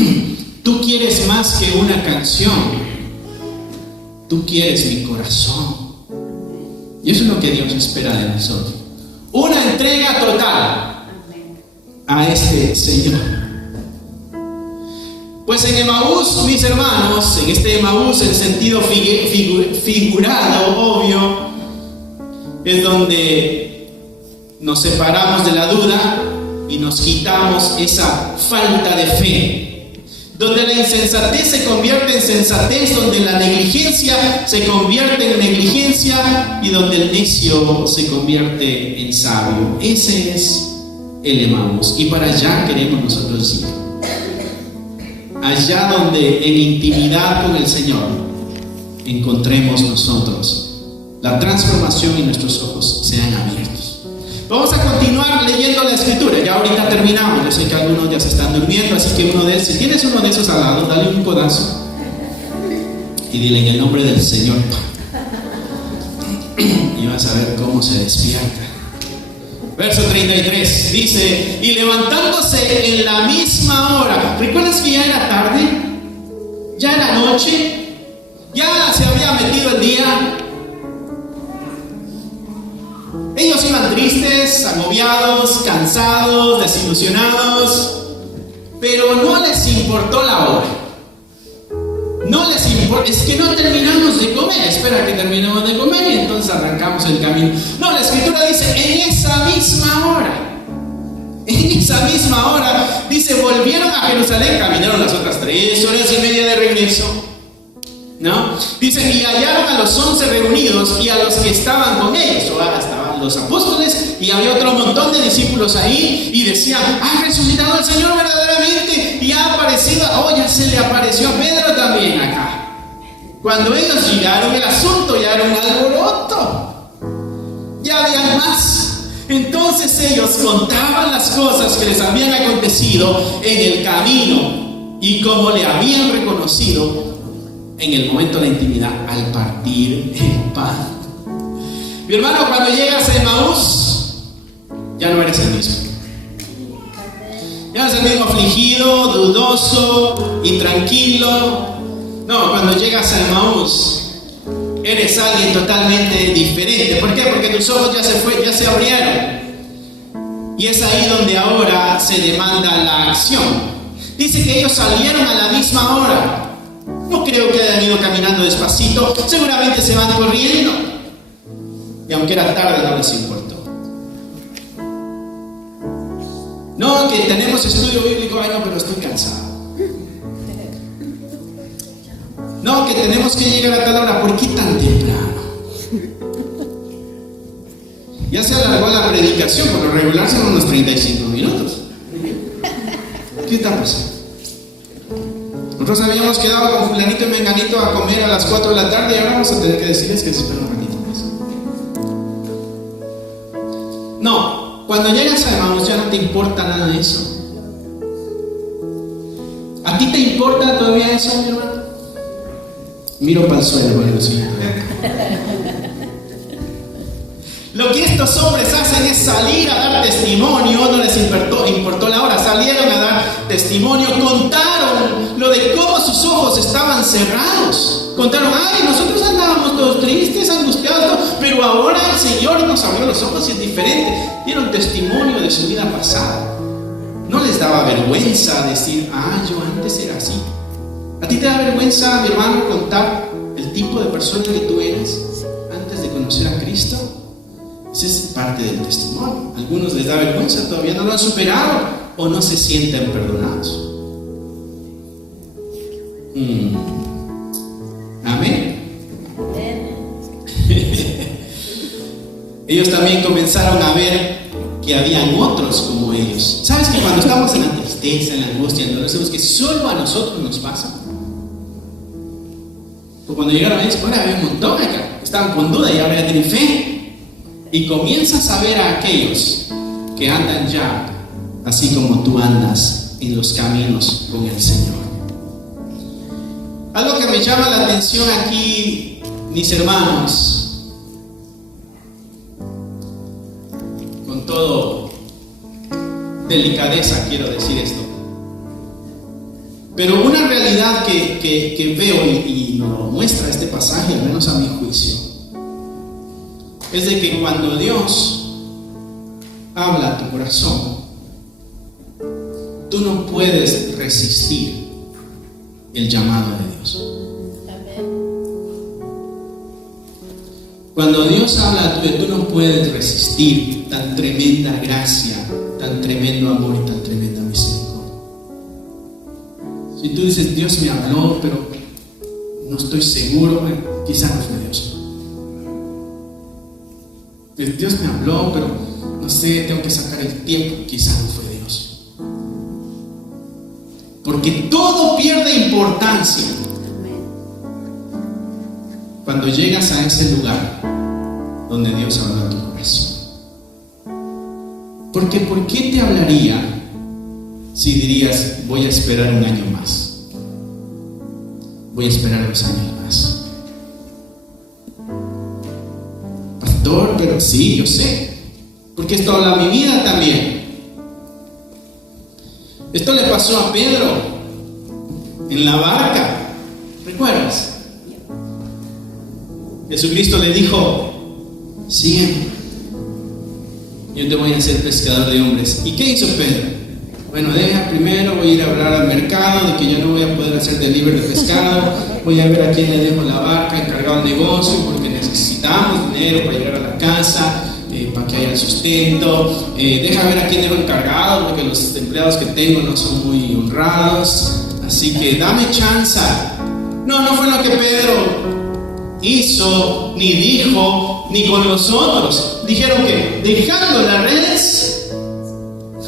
tú quieres más que una canción, tú quieres mi corazón. Y eso es lo que Dios espera de nosotros. Una entrega total a este Señor. Pues en Emaús, mis hermanos, en este Emaús en sentido figurado, obvio, es donde nos separamos de la duda y nos quitamos esa falta de fe. Donde la insensatez se convierte en sensatez, donde la negligencia se convierte en negligencia y donde el necio se convierte en sabio. Ese es el Emaús, y para allá queremos nosotros ir. Allá donde en intimidad con el Señor encontremos nosotros la transformación y nuestros ojos sean abiertos. Vamos a continuar leyendo la escritura. Ya ahorita terminamos. Yo sé que algunos ya se están durmiendo, así que si tienes uno de esos al lado, dale un codazo y dile: en el nombre del Señor. Y vas a ver cómo se despierta. Verso 33 dice: y levantándose en la misma hora. ¿Recuerdas que ya era tarde? ¿Ya era noche? ¿Ya se había metido el día? Ellos iban tristes, agobiados, cansados, desilusionados, pero no les importó la hora. No les importa, es que no terminamos de comer, espera que terminemos de comer y entonces arrancamos el camino. No, la escritura dice: en esa misma hora. En esa misma hora, dice, volvieron a Jerusalén, caminaron las otras 3 horas y media de regreso, ¿no? Dice: y hallaron a los 11 reunidos y a los que estaban con ellos. O estaban los apóstoles y había otro montón de discípulos ahí y decían: ha resucitado el Señor verdaderamente y ha aparecido. Oh, ya se le apareció a Pedro también acá. Cuando ellos llegaron, el asunto ya era un alboroto, ya había más. Entonces ellos contaban las cosas que les habían acontecido en el camino y cómo le habían reconocido en el momento de la intimidad al partir el pan. Mi hermano, cuando llegas a Emaús, ya no eres el mismo. Ya no eres el mismo afligido, dudoso, intranquilo. No, cuando llegas a Emaús, eres alguien totalmente diferente. ¿Por qué? Porque tus ojos ya se abrieron. Y es ahí donde ahora se demanda la acción. Dice que ellos salieron a la misma hora. No creo que hayan ido caminando despacito. Seguramente se van corriendo. Y aunque era tarde, no les importó. No, que tenemos estudio bíblico. Ay, no, pero estoy cansado. No, que tenemos que llegar a tal hora. ¿Por qué tan temprano? Ya se alargó la predicación. Por lo regular son unos 35 minutos. ¿Qué está pasando? Nosotros habíamos quedado con fulanito y menganito a comer a las 4 de la tarde y ahora vamos a tener que decirles que se esperen un ratito más. No, cuando llegas a Emaús ya no te importa nada de eso. ¿A ti te importa todavía eso, mi hermano? Miro para el suelo, bueno, sí. Lo que estos hombres hacen es salir a dar testimonio, no les importó la hora, salieron a dar testimonio, contaron lo de cómo sus ojos estaban cerrados. Contaron, ay, nosotros andábamos todos tristes, angustiados, pero ahora el Señor nos abrió los ojos y es diferente. Dieron testimonio de su vida pasada. No les daba vergüenza decir, yo antes era así. ¿A ti te da vergüenza, mi hermano, contar el tipo de persona que tú eras antes de conocer a Cristo? Esa es parte del testimonio. A algunos les da vergüenza, todavía no lo han superado o no se sienten perdonados. Amén. Ellos también comenzaron a ver que habían otros como ellos. ¿Sabes que cuando estamos en la tristeza, en la angustia, no sabemos que solo a nosotros nos pasa? Pues cuando llegaron a ellos, bueno, había un montón acá, estaban con duda y ahora ya tienen fe. Y comienzas a ver a aquellos que andan ya, así como tú andas en los caminos con el Señor. Algo que me llama la atención aquí, mis hermanos, con todo delicadeza quiero decir esto, pero una realidad que veo y nos muestra este pasaje, al menos a mi juicio, es de que cuando Dios habla a tu corazón, tú no puedes resistir el llamado de Dios. Cuando Dios habla a tu vida, tú no puedes resistir tan tremenda gracia, tan tremendo amor y tan tremenda misericordia. Si tú dices, Dios me habló, pero no estoy seguro, quizás no fue Dios. Dios me habló, pero no sé, tengo que sacar el tiempo, quizás no fue Dios. Porque todo pierde importancia cuando llegas a ese lugar donde Dios habla a tu corazón. Porque ¿por qué te hablaría si dirías, voy a esperar un año más? Voy a esperar 2 años más. Pastor, pero sí, yo sé, porque esto habla mi vida también. Esto le pasó a Pedro en la barca, ¿recuerdas? Jesucristo le dijo, sígueme, yo te voy a hacer pescador de hombres. ¿Y qué hizo Pedro? Bueno, primero voy a ir a hablar al mercado de que yo no voy a poder hacer delivery de pescado, voy a ver a quién le dejo la barca, encargado del negocio, porque necesitamos dinero para llegar a la casa, para que haya sustento, deja ver a quién dejo encargado, porque los empleados que tengo no son muy honrados, así que dame chance. No fue lo que Pedro hizo, ni dijo, ni con los otros. Dijeron que dejando las redes,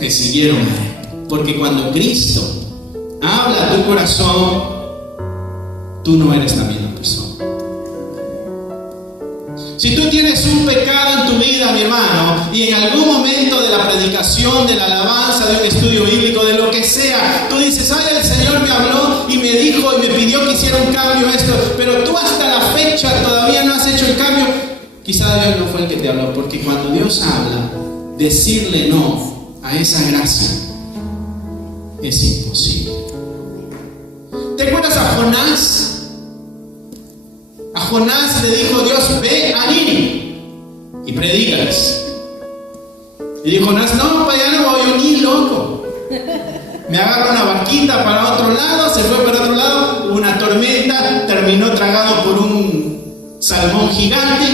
me siguieron a él. Porque cuando Cristo habla a tu corazón, tú no eres la misma persona. Si tú tienes un pecado en tu vida, mi hermano, y en algún momento de la predicación, de la alabanza, de un estudio bíblico, de lo que sea, tú dices, ay, el Señor me habló y me dijo y me pidió que hiciera un cambio a esto, pero tú hasta la fecha todavía no has hecho el cambio, quizá Dios no fue el que te habló, porque cuando Dios habla, decirle no a esa gracia es imposible. ¿Te acuerdas a Jonás? A Jonás le dijo Dios, ve a Nínive y predícales. Y dijo Jonás, no, para allá no voy ni loco. Me agarro una barquita para otro lado, se fue para otro lado, hubo una tormenta, terminó tragado por un salmón gigante.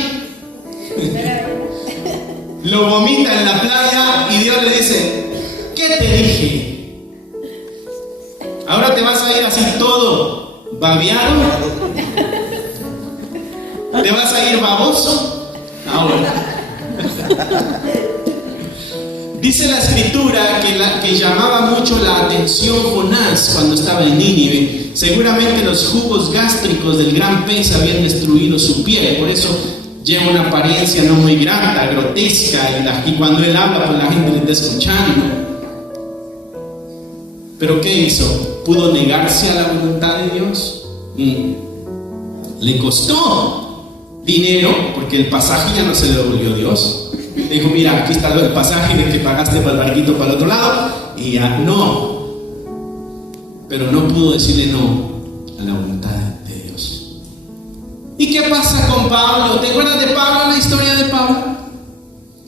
Lo vomita en la playa y Dios le dice, ¿qué te dije? Ahora te vas a ir así todo babeado. ¿Te vas a ir baboso? Ahora. Dice la escritura que llamaba mucho la atención Jonás cuando estaba en Nínive. Seguramente los jugos gástricos del gran pez habían destruido su piel. Por eso lleva una apariencia no muy grata, grotesca, y cuando él habla, pues la gente le está escuchando. Pero ¿qué hizo? ¿Pudo negarse a la voluntad de Dios? Le costó dinero, porque el pasaje ya no se le devolvió a Dios. Le dijo, mira, aquí está el pasaje de que pagaste para el barquito para el otro lado, y ya no. Pero no pudo decirle no a la voluntad de Dios. ¿Y qué pasa con Pablo? ¿Te acuerdas de Pablo, la historia de Pablo?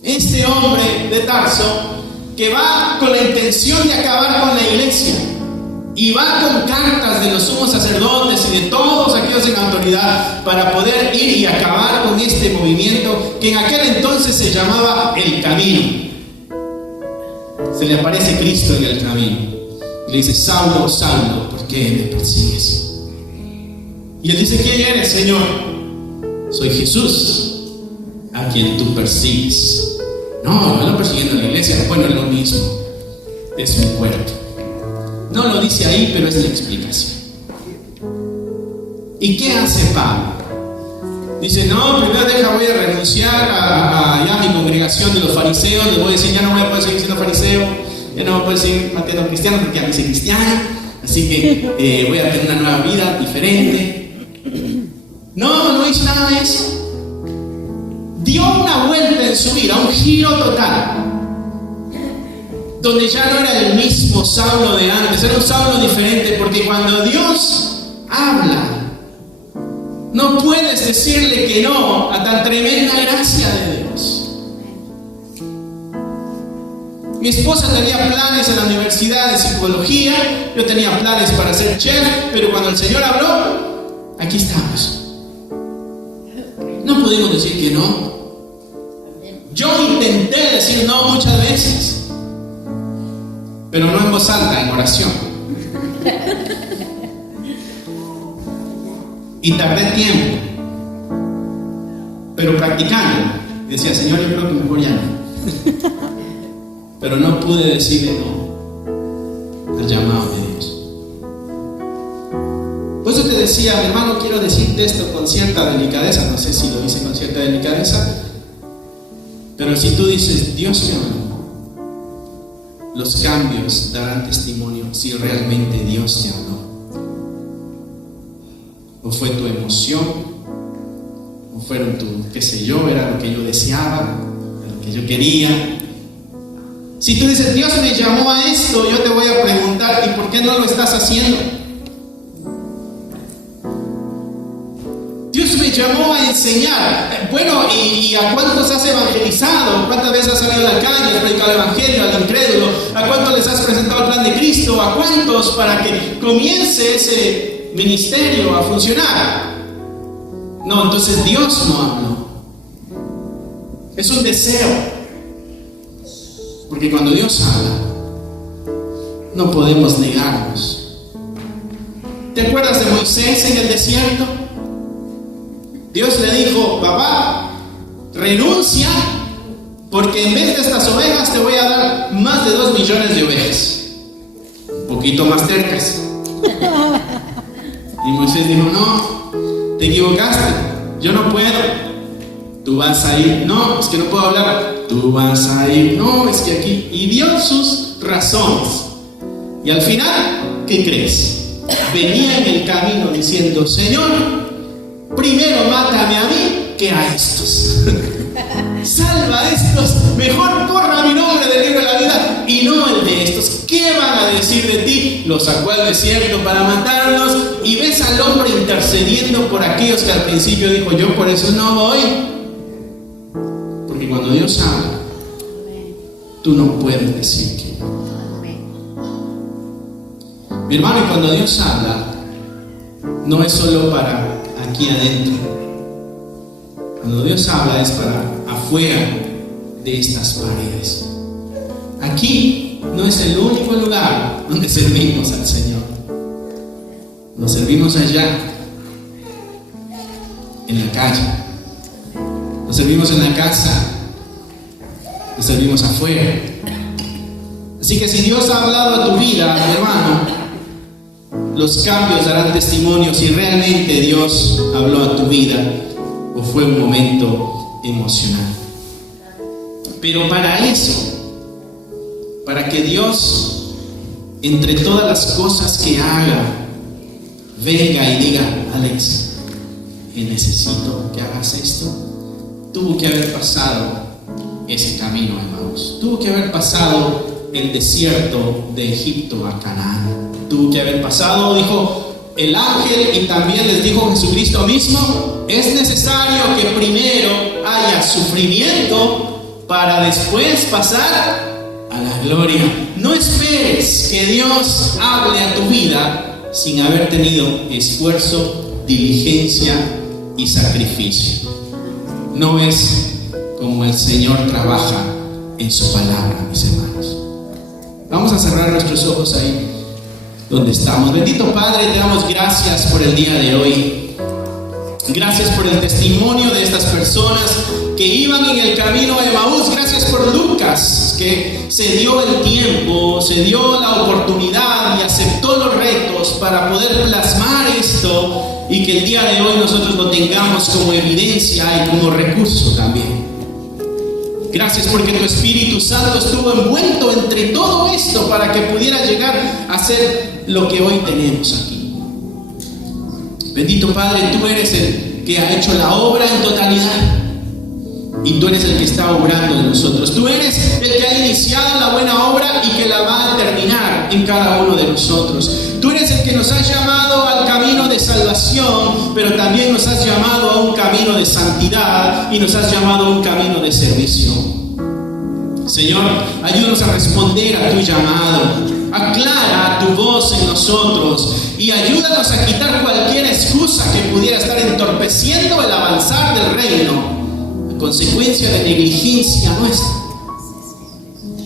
Este hombre de Tarso que va con la intención de acabar con la iglesia y va con cartas de los sumos sacerdotes y de todos aquellos en autoridad para poder ir y acabar con este movimiento que en aquel entonces se llamaba el camino. Se le aparece Cristo en el camino y le dice, Saulo, Saulo, ¿por qué me persigues? Y él dice, ¿quién eres, Señor? Soy Jesús, a quien tú persigues. No lo persiguiendo en la iglesia, bueno, es lo mismo, es mi cuerpo. No lo dice ahí, pero es la explicación. ¿Y qué hace Pablo? Dice, no, primero voy a renunciar a mi congregación de los fariseos, les voy a decir, ya no voy a poder seguir siendo fariseo, ya no voy a poder seguir manteniendo cristianos porque ya me hice cristiano, así que voy a tener una nueva vida diferente. No hizo nada de eso. Dio una vuelta en su vida, un giro total, donde ya no era el mismo Saulo de antes, era un Saulo diferente, porque cuando Dios habla, no puedes decirle que no a tan tremenda gracia de Dios. Mi esposa tenía planes en la universidad de psicología, yo tenía planes para ser chef, pero cuando el Señor habló, aquí estamos. No pudimos decir que no. Yo intenté decir no muchas veces, pero no en voz alta, en oración. Y tardé tiempo, pero practicando. Decía, Señor, yo creo que mejor ya no. Pero no pude decirle no al llamado de Dios. Por eso te decía, mi hermano, quiero decirte esto con cierta delicadeza. No sé si lo hice con cierta delicadeza, pero si tú dices, Dios me habló, los cambios darán testimonio si realmente Dios te habló. O fue tu emoción, o fueron qué sé yo, era lo que yo deseaba, era lo que yo quería. Si tú dices, Dios me llamó a esto, yo te voy a preguntar, ¿y por qué no lo estás haciendo? Dios me llamó a enseñar. Bueno, ¿y a cuántos has evangelizado? ¿Cuántas veces has salido a la calle, has predicado el evangelio al incrédulo? ¿A cuántos les has presentado el plan de Cristo? ¿A cuántos para que comience ese ministerio a funcionar? No, entonces Dios no habló. Es un deseo. Porque cuando Dios habla, no podemos negarnos. ¿Te acuerdas de Moisés en el desierto? Dios le dijo, papá, renuncia, porque en vez de estas ovejas te voy a dar más de 2 millones de ovejas. Un poquito más cercas. Y Moisés dijo, no, te equivocaste, yo no puedo. Tú vas a ir, no, es que no puedo hablar. Tú vas a ir, no, es que aquí. Y dio sus razones. Y al final, ¿qué crees? Venía en el camino diciendo, Señor, primero mátame a mí que a estos. Salva a estos, mejor borra mi nombre del libro de la vida y no el de estos. ¿Qué van a decir de ti? Los sacó al desierto para matarlos. Y ves al hombre intercediendo por aquellos que al principio dijo, yo por eso no voy. Porque cuando Dios habla, tú no puedes decir que no. Mi hermano, y cuando Dios habla, no es solo para aquí adentro. Cuando Dios habla es para afuera de estas paredes. Aquí no es el único lugar donde servimos al Señor. Nos servimos allá, en la calle. Nos servimos en la casa. Nos servimos afuera. Así que si Dios ha hablado a tu vida, mi hermano, los cambios darán testimonio si realmente Dios habló a tu vida o fue un momento emocional. Pero para eso, para que Dios, entre todas las cosas que haga, venga y diga: Alex, necesito que hagas esto, tuvo que haber pasado ese camino a Emaús, tuvo que haber pasado el desierto de Egipto a Canaán, tuvo que haber pasado, dijo el ángel, y también les dijo Jesucristo mismo: es necesario que primero haya sufrimiento para después pasar a la gloria. No esperes que Dios hable a tu vida sin haber tenido esfuerzo, diligencia y sacrificio. No es como el Señor trabaja en su palabra, mis hermanos. Vamos a cerrar nuestros ojos ahí donde estamos. Bendito Padre, te damos gracias por el día de hoy. Gracias por el testimonio de estas personas que iban en el camino a Emaús. Gracias por Lucas, que se dio el tiempo, se dio la oportunidad y aceptó los retos para poder plasmar esto, y que el día de hoy nosotros lo tengamos como evidencia y como recurso también. Gracias porque tu Espíritu Santo estuvo envuelto entre todo esto para que pudiera llegar a ser lo que hoy tenemos aquí. Bendito Padre, tú eres el que ha hecho la obra en totalidad, y tú eres el que está obrando en nosotros. Tú eres el que ha iniciado la buena obra y que la va a terminar en cada uno de nosotros. Tú eres el que nos has llamado al camino de salvación, pero también nos has llamado a un camino de santidad y nos has llamado a un camino de servicio. Señor, ayúdanos a responder a tu llamado. Aclara tu voz en nosotros y ayúdanos a quitar cualquier excusa que pudiera estar entorpeciendo el avanzar del reino, consecuencia de negligencia nuestra.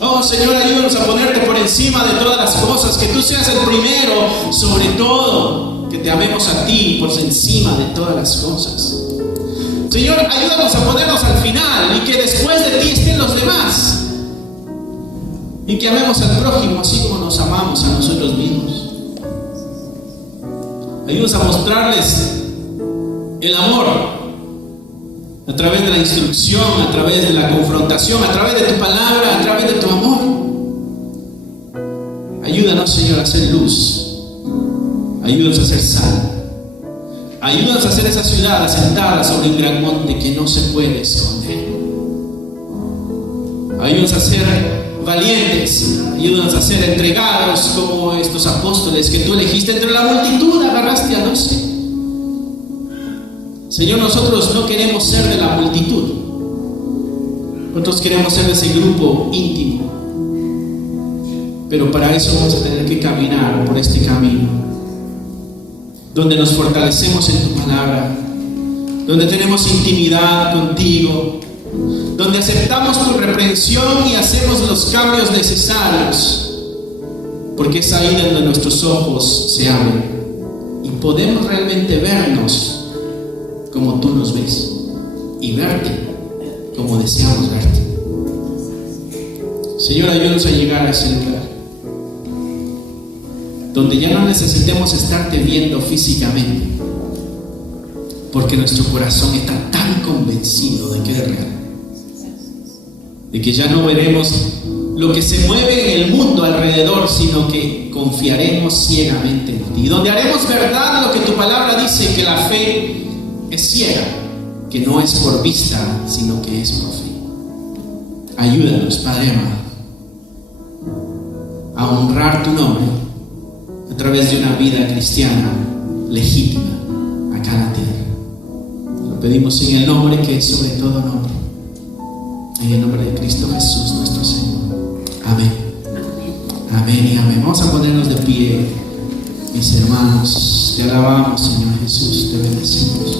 Oh Señor, ayúdanos a ponerte por encima de todas las cosas, que tú seas el primero sobre todo, que te amemos a ti por encima de todas las cosas. Señor, ayúdanos a ponernos al final y que después de ti estén los demás, y que amemos al prójimo así como nos amamos a nosotros mismos. Ayúdanos a mostrarles el amor a través de la instrucción, a través de la confrontación, a través de tu palabra, a través de tu amor. Ayúdanos, Señor, a hacer luz. Ayúdanos a hacer sal. Ayúdanos a hacer esa ciudad asentada sobre un gran monte que no se puede esconder. Ayúdanos a ser valientes. Ayúdanos a ser entregados como estos apóstoles que tú elegiste entre la multitud, agarraste a 12. Señor, nosotros no queremos ser de la multitud. Nosotros queremos ser de ese grupo íntimo. Pero para eso vamos a tener que caminar por este camino, donde nos fortalecemos en tu palabra, donde tenemos intimidad contigo, donde aceptamos tu reprensión y hacemos los cambios necesarios, porque es ahí donde nuestros ojos se abren y podemos realmente vernos como tú nos ves y verte como deseamos verte. Señor, ayúdanos a llegar a ese lugar donde ya no necesitemos estarte viendo físicamente, porque nuestro corazón está tan convencido de que eres real, de que ya no veremos lo que se mueve en el mundo alrededor, sino que confiaremos ciegamente en ti, donde haremos verdad lo que tu palabra dice, que la fe es ciega, que no es por vista, sino que es por fe. Ayúdanos, Padre amado, a honrar tu nombre a través de una vida cristiana legítima acá en la tierra. Lo pedimos en el nombre que es sobre todo nombre, en el nombre de Cristo Jesús nuestro Señor. Amén. Amén y amén. Vamos a ponernos de pie, mis hermanos. Te alabamos, Señor Jesús, te bendecimos.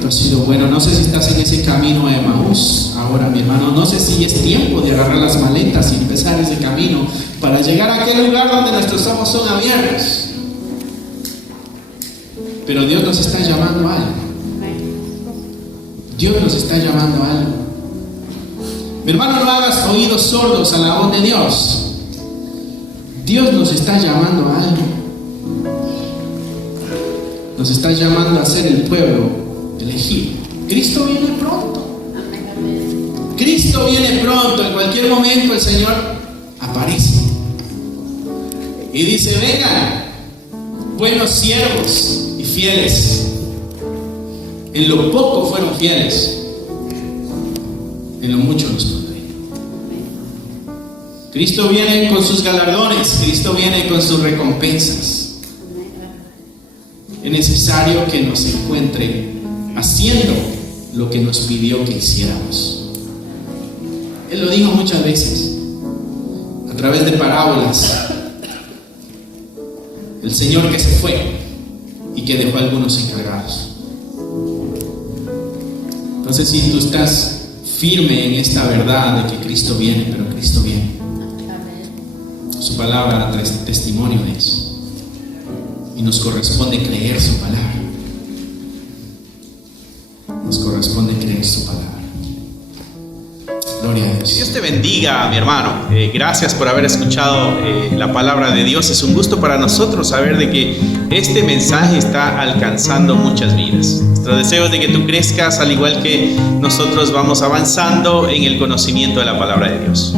Tú has sido bueno. No sé si estás en ese camino a Emaús ahora, mi hermano. No sé si es tiempo de agarrar las maletas y empezar ese camino para llegar a aquel lugar donde nuestros ojos son abiertos. Pero Dios nos está llamando a algo. Dios nos está llamando a algo. Mi hermano, no hagas oídos sordos a la voz de Dios. Dios nos está llamando a algo. Nos está llamando a ser el pueblo elegir. Cristo viene pronto. Cristo viene pronto. En cualquier momento el Señor aparece y dice: vengan, buenos siervos y fieles. En lo poco fueron fieles, en lo mucho los pondré. Cristo viene con sus galardones. Cristo viene con sus recompensas. Es necesario que nos encuentre haciendo lo que nos pidió que hiciéramos. Él lo dijo muchas veces a través de parábolas. El Señor que se fue y que dejó a algunos encargados. Entonces, si tú estás firme en esta verdad de que Cristo viene, pero Cristo viene, su palabra da testimonio de eso, y nos corresponde creer su palabra. Nos corresponde creer su palabra. Gloria a Dios. Que Dios te bendiga, mi hermano. Gracias por haber escuchado la palabra de Dios. Es un gusto para nosotros saber de que este mensaje está alcanzando muchas vidas. Nuestro deseo es de que tú crezcas al igual que nosotros vamos avanzando en el conocimiento de la palabra de Dios.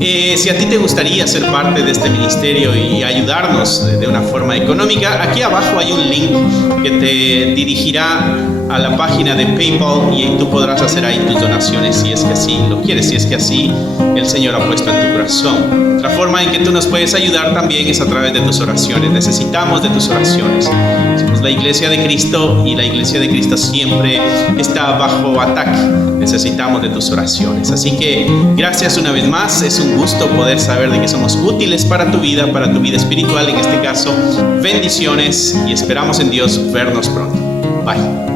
Si a ti te gustaría ser parte de este ministerio y ayudarnos de una forma económica, aquí abajo hay un link que te dirigirá a la página de PayPal y tú podrás hacer ahí tus donaciones si es que así lo quieres, si es que así el Señor ha puesto en tu corazón. Otra forma en que tú nos puedes ayudar también es a través de tus oraciones. Necesitamos de tus oraciones. Somos la Iglesia de Cristo y la Iglesia de Cristo siempre está bajo ataque. Necesitamos de tus oraciones. Así que gracias una vez más. Es un gusto poder saber de que somos útiles para tu vida espiritual en este caso. Bendiciones y esperamos en Dios vernos pronto. Bye.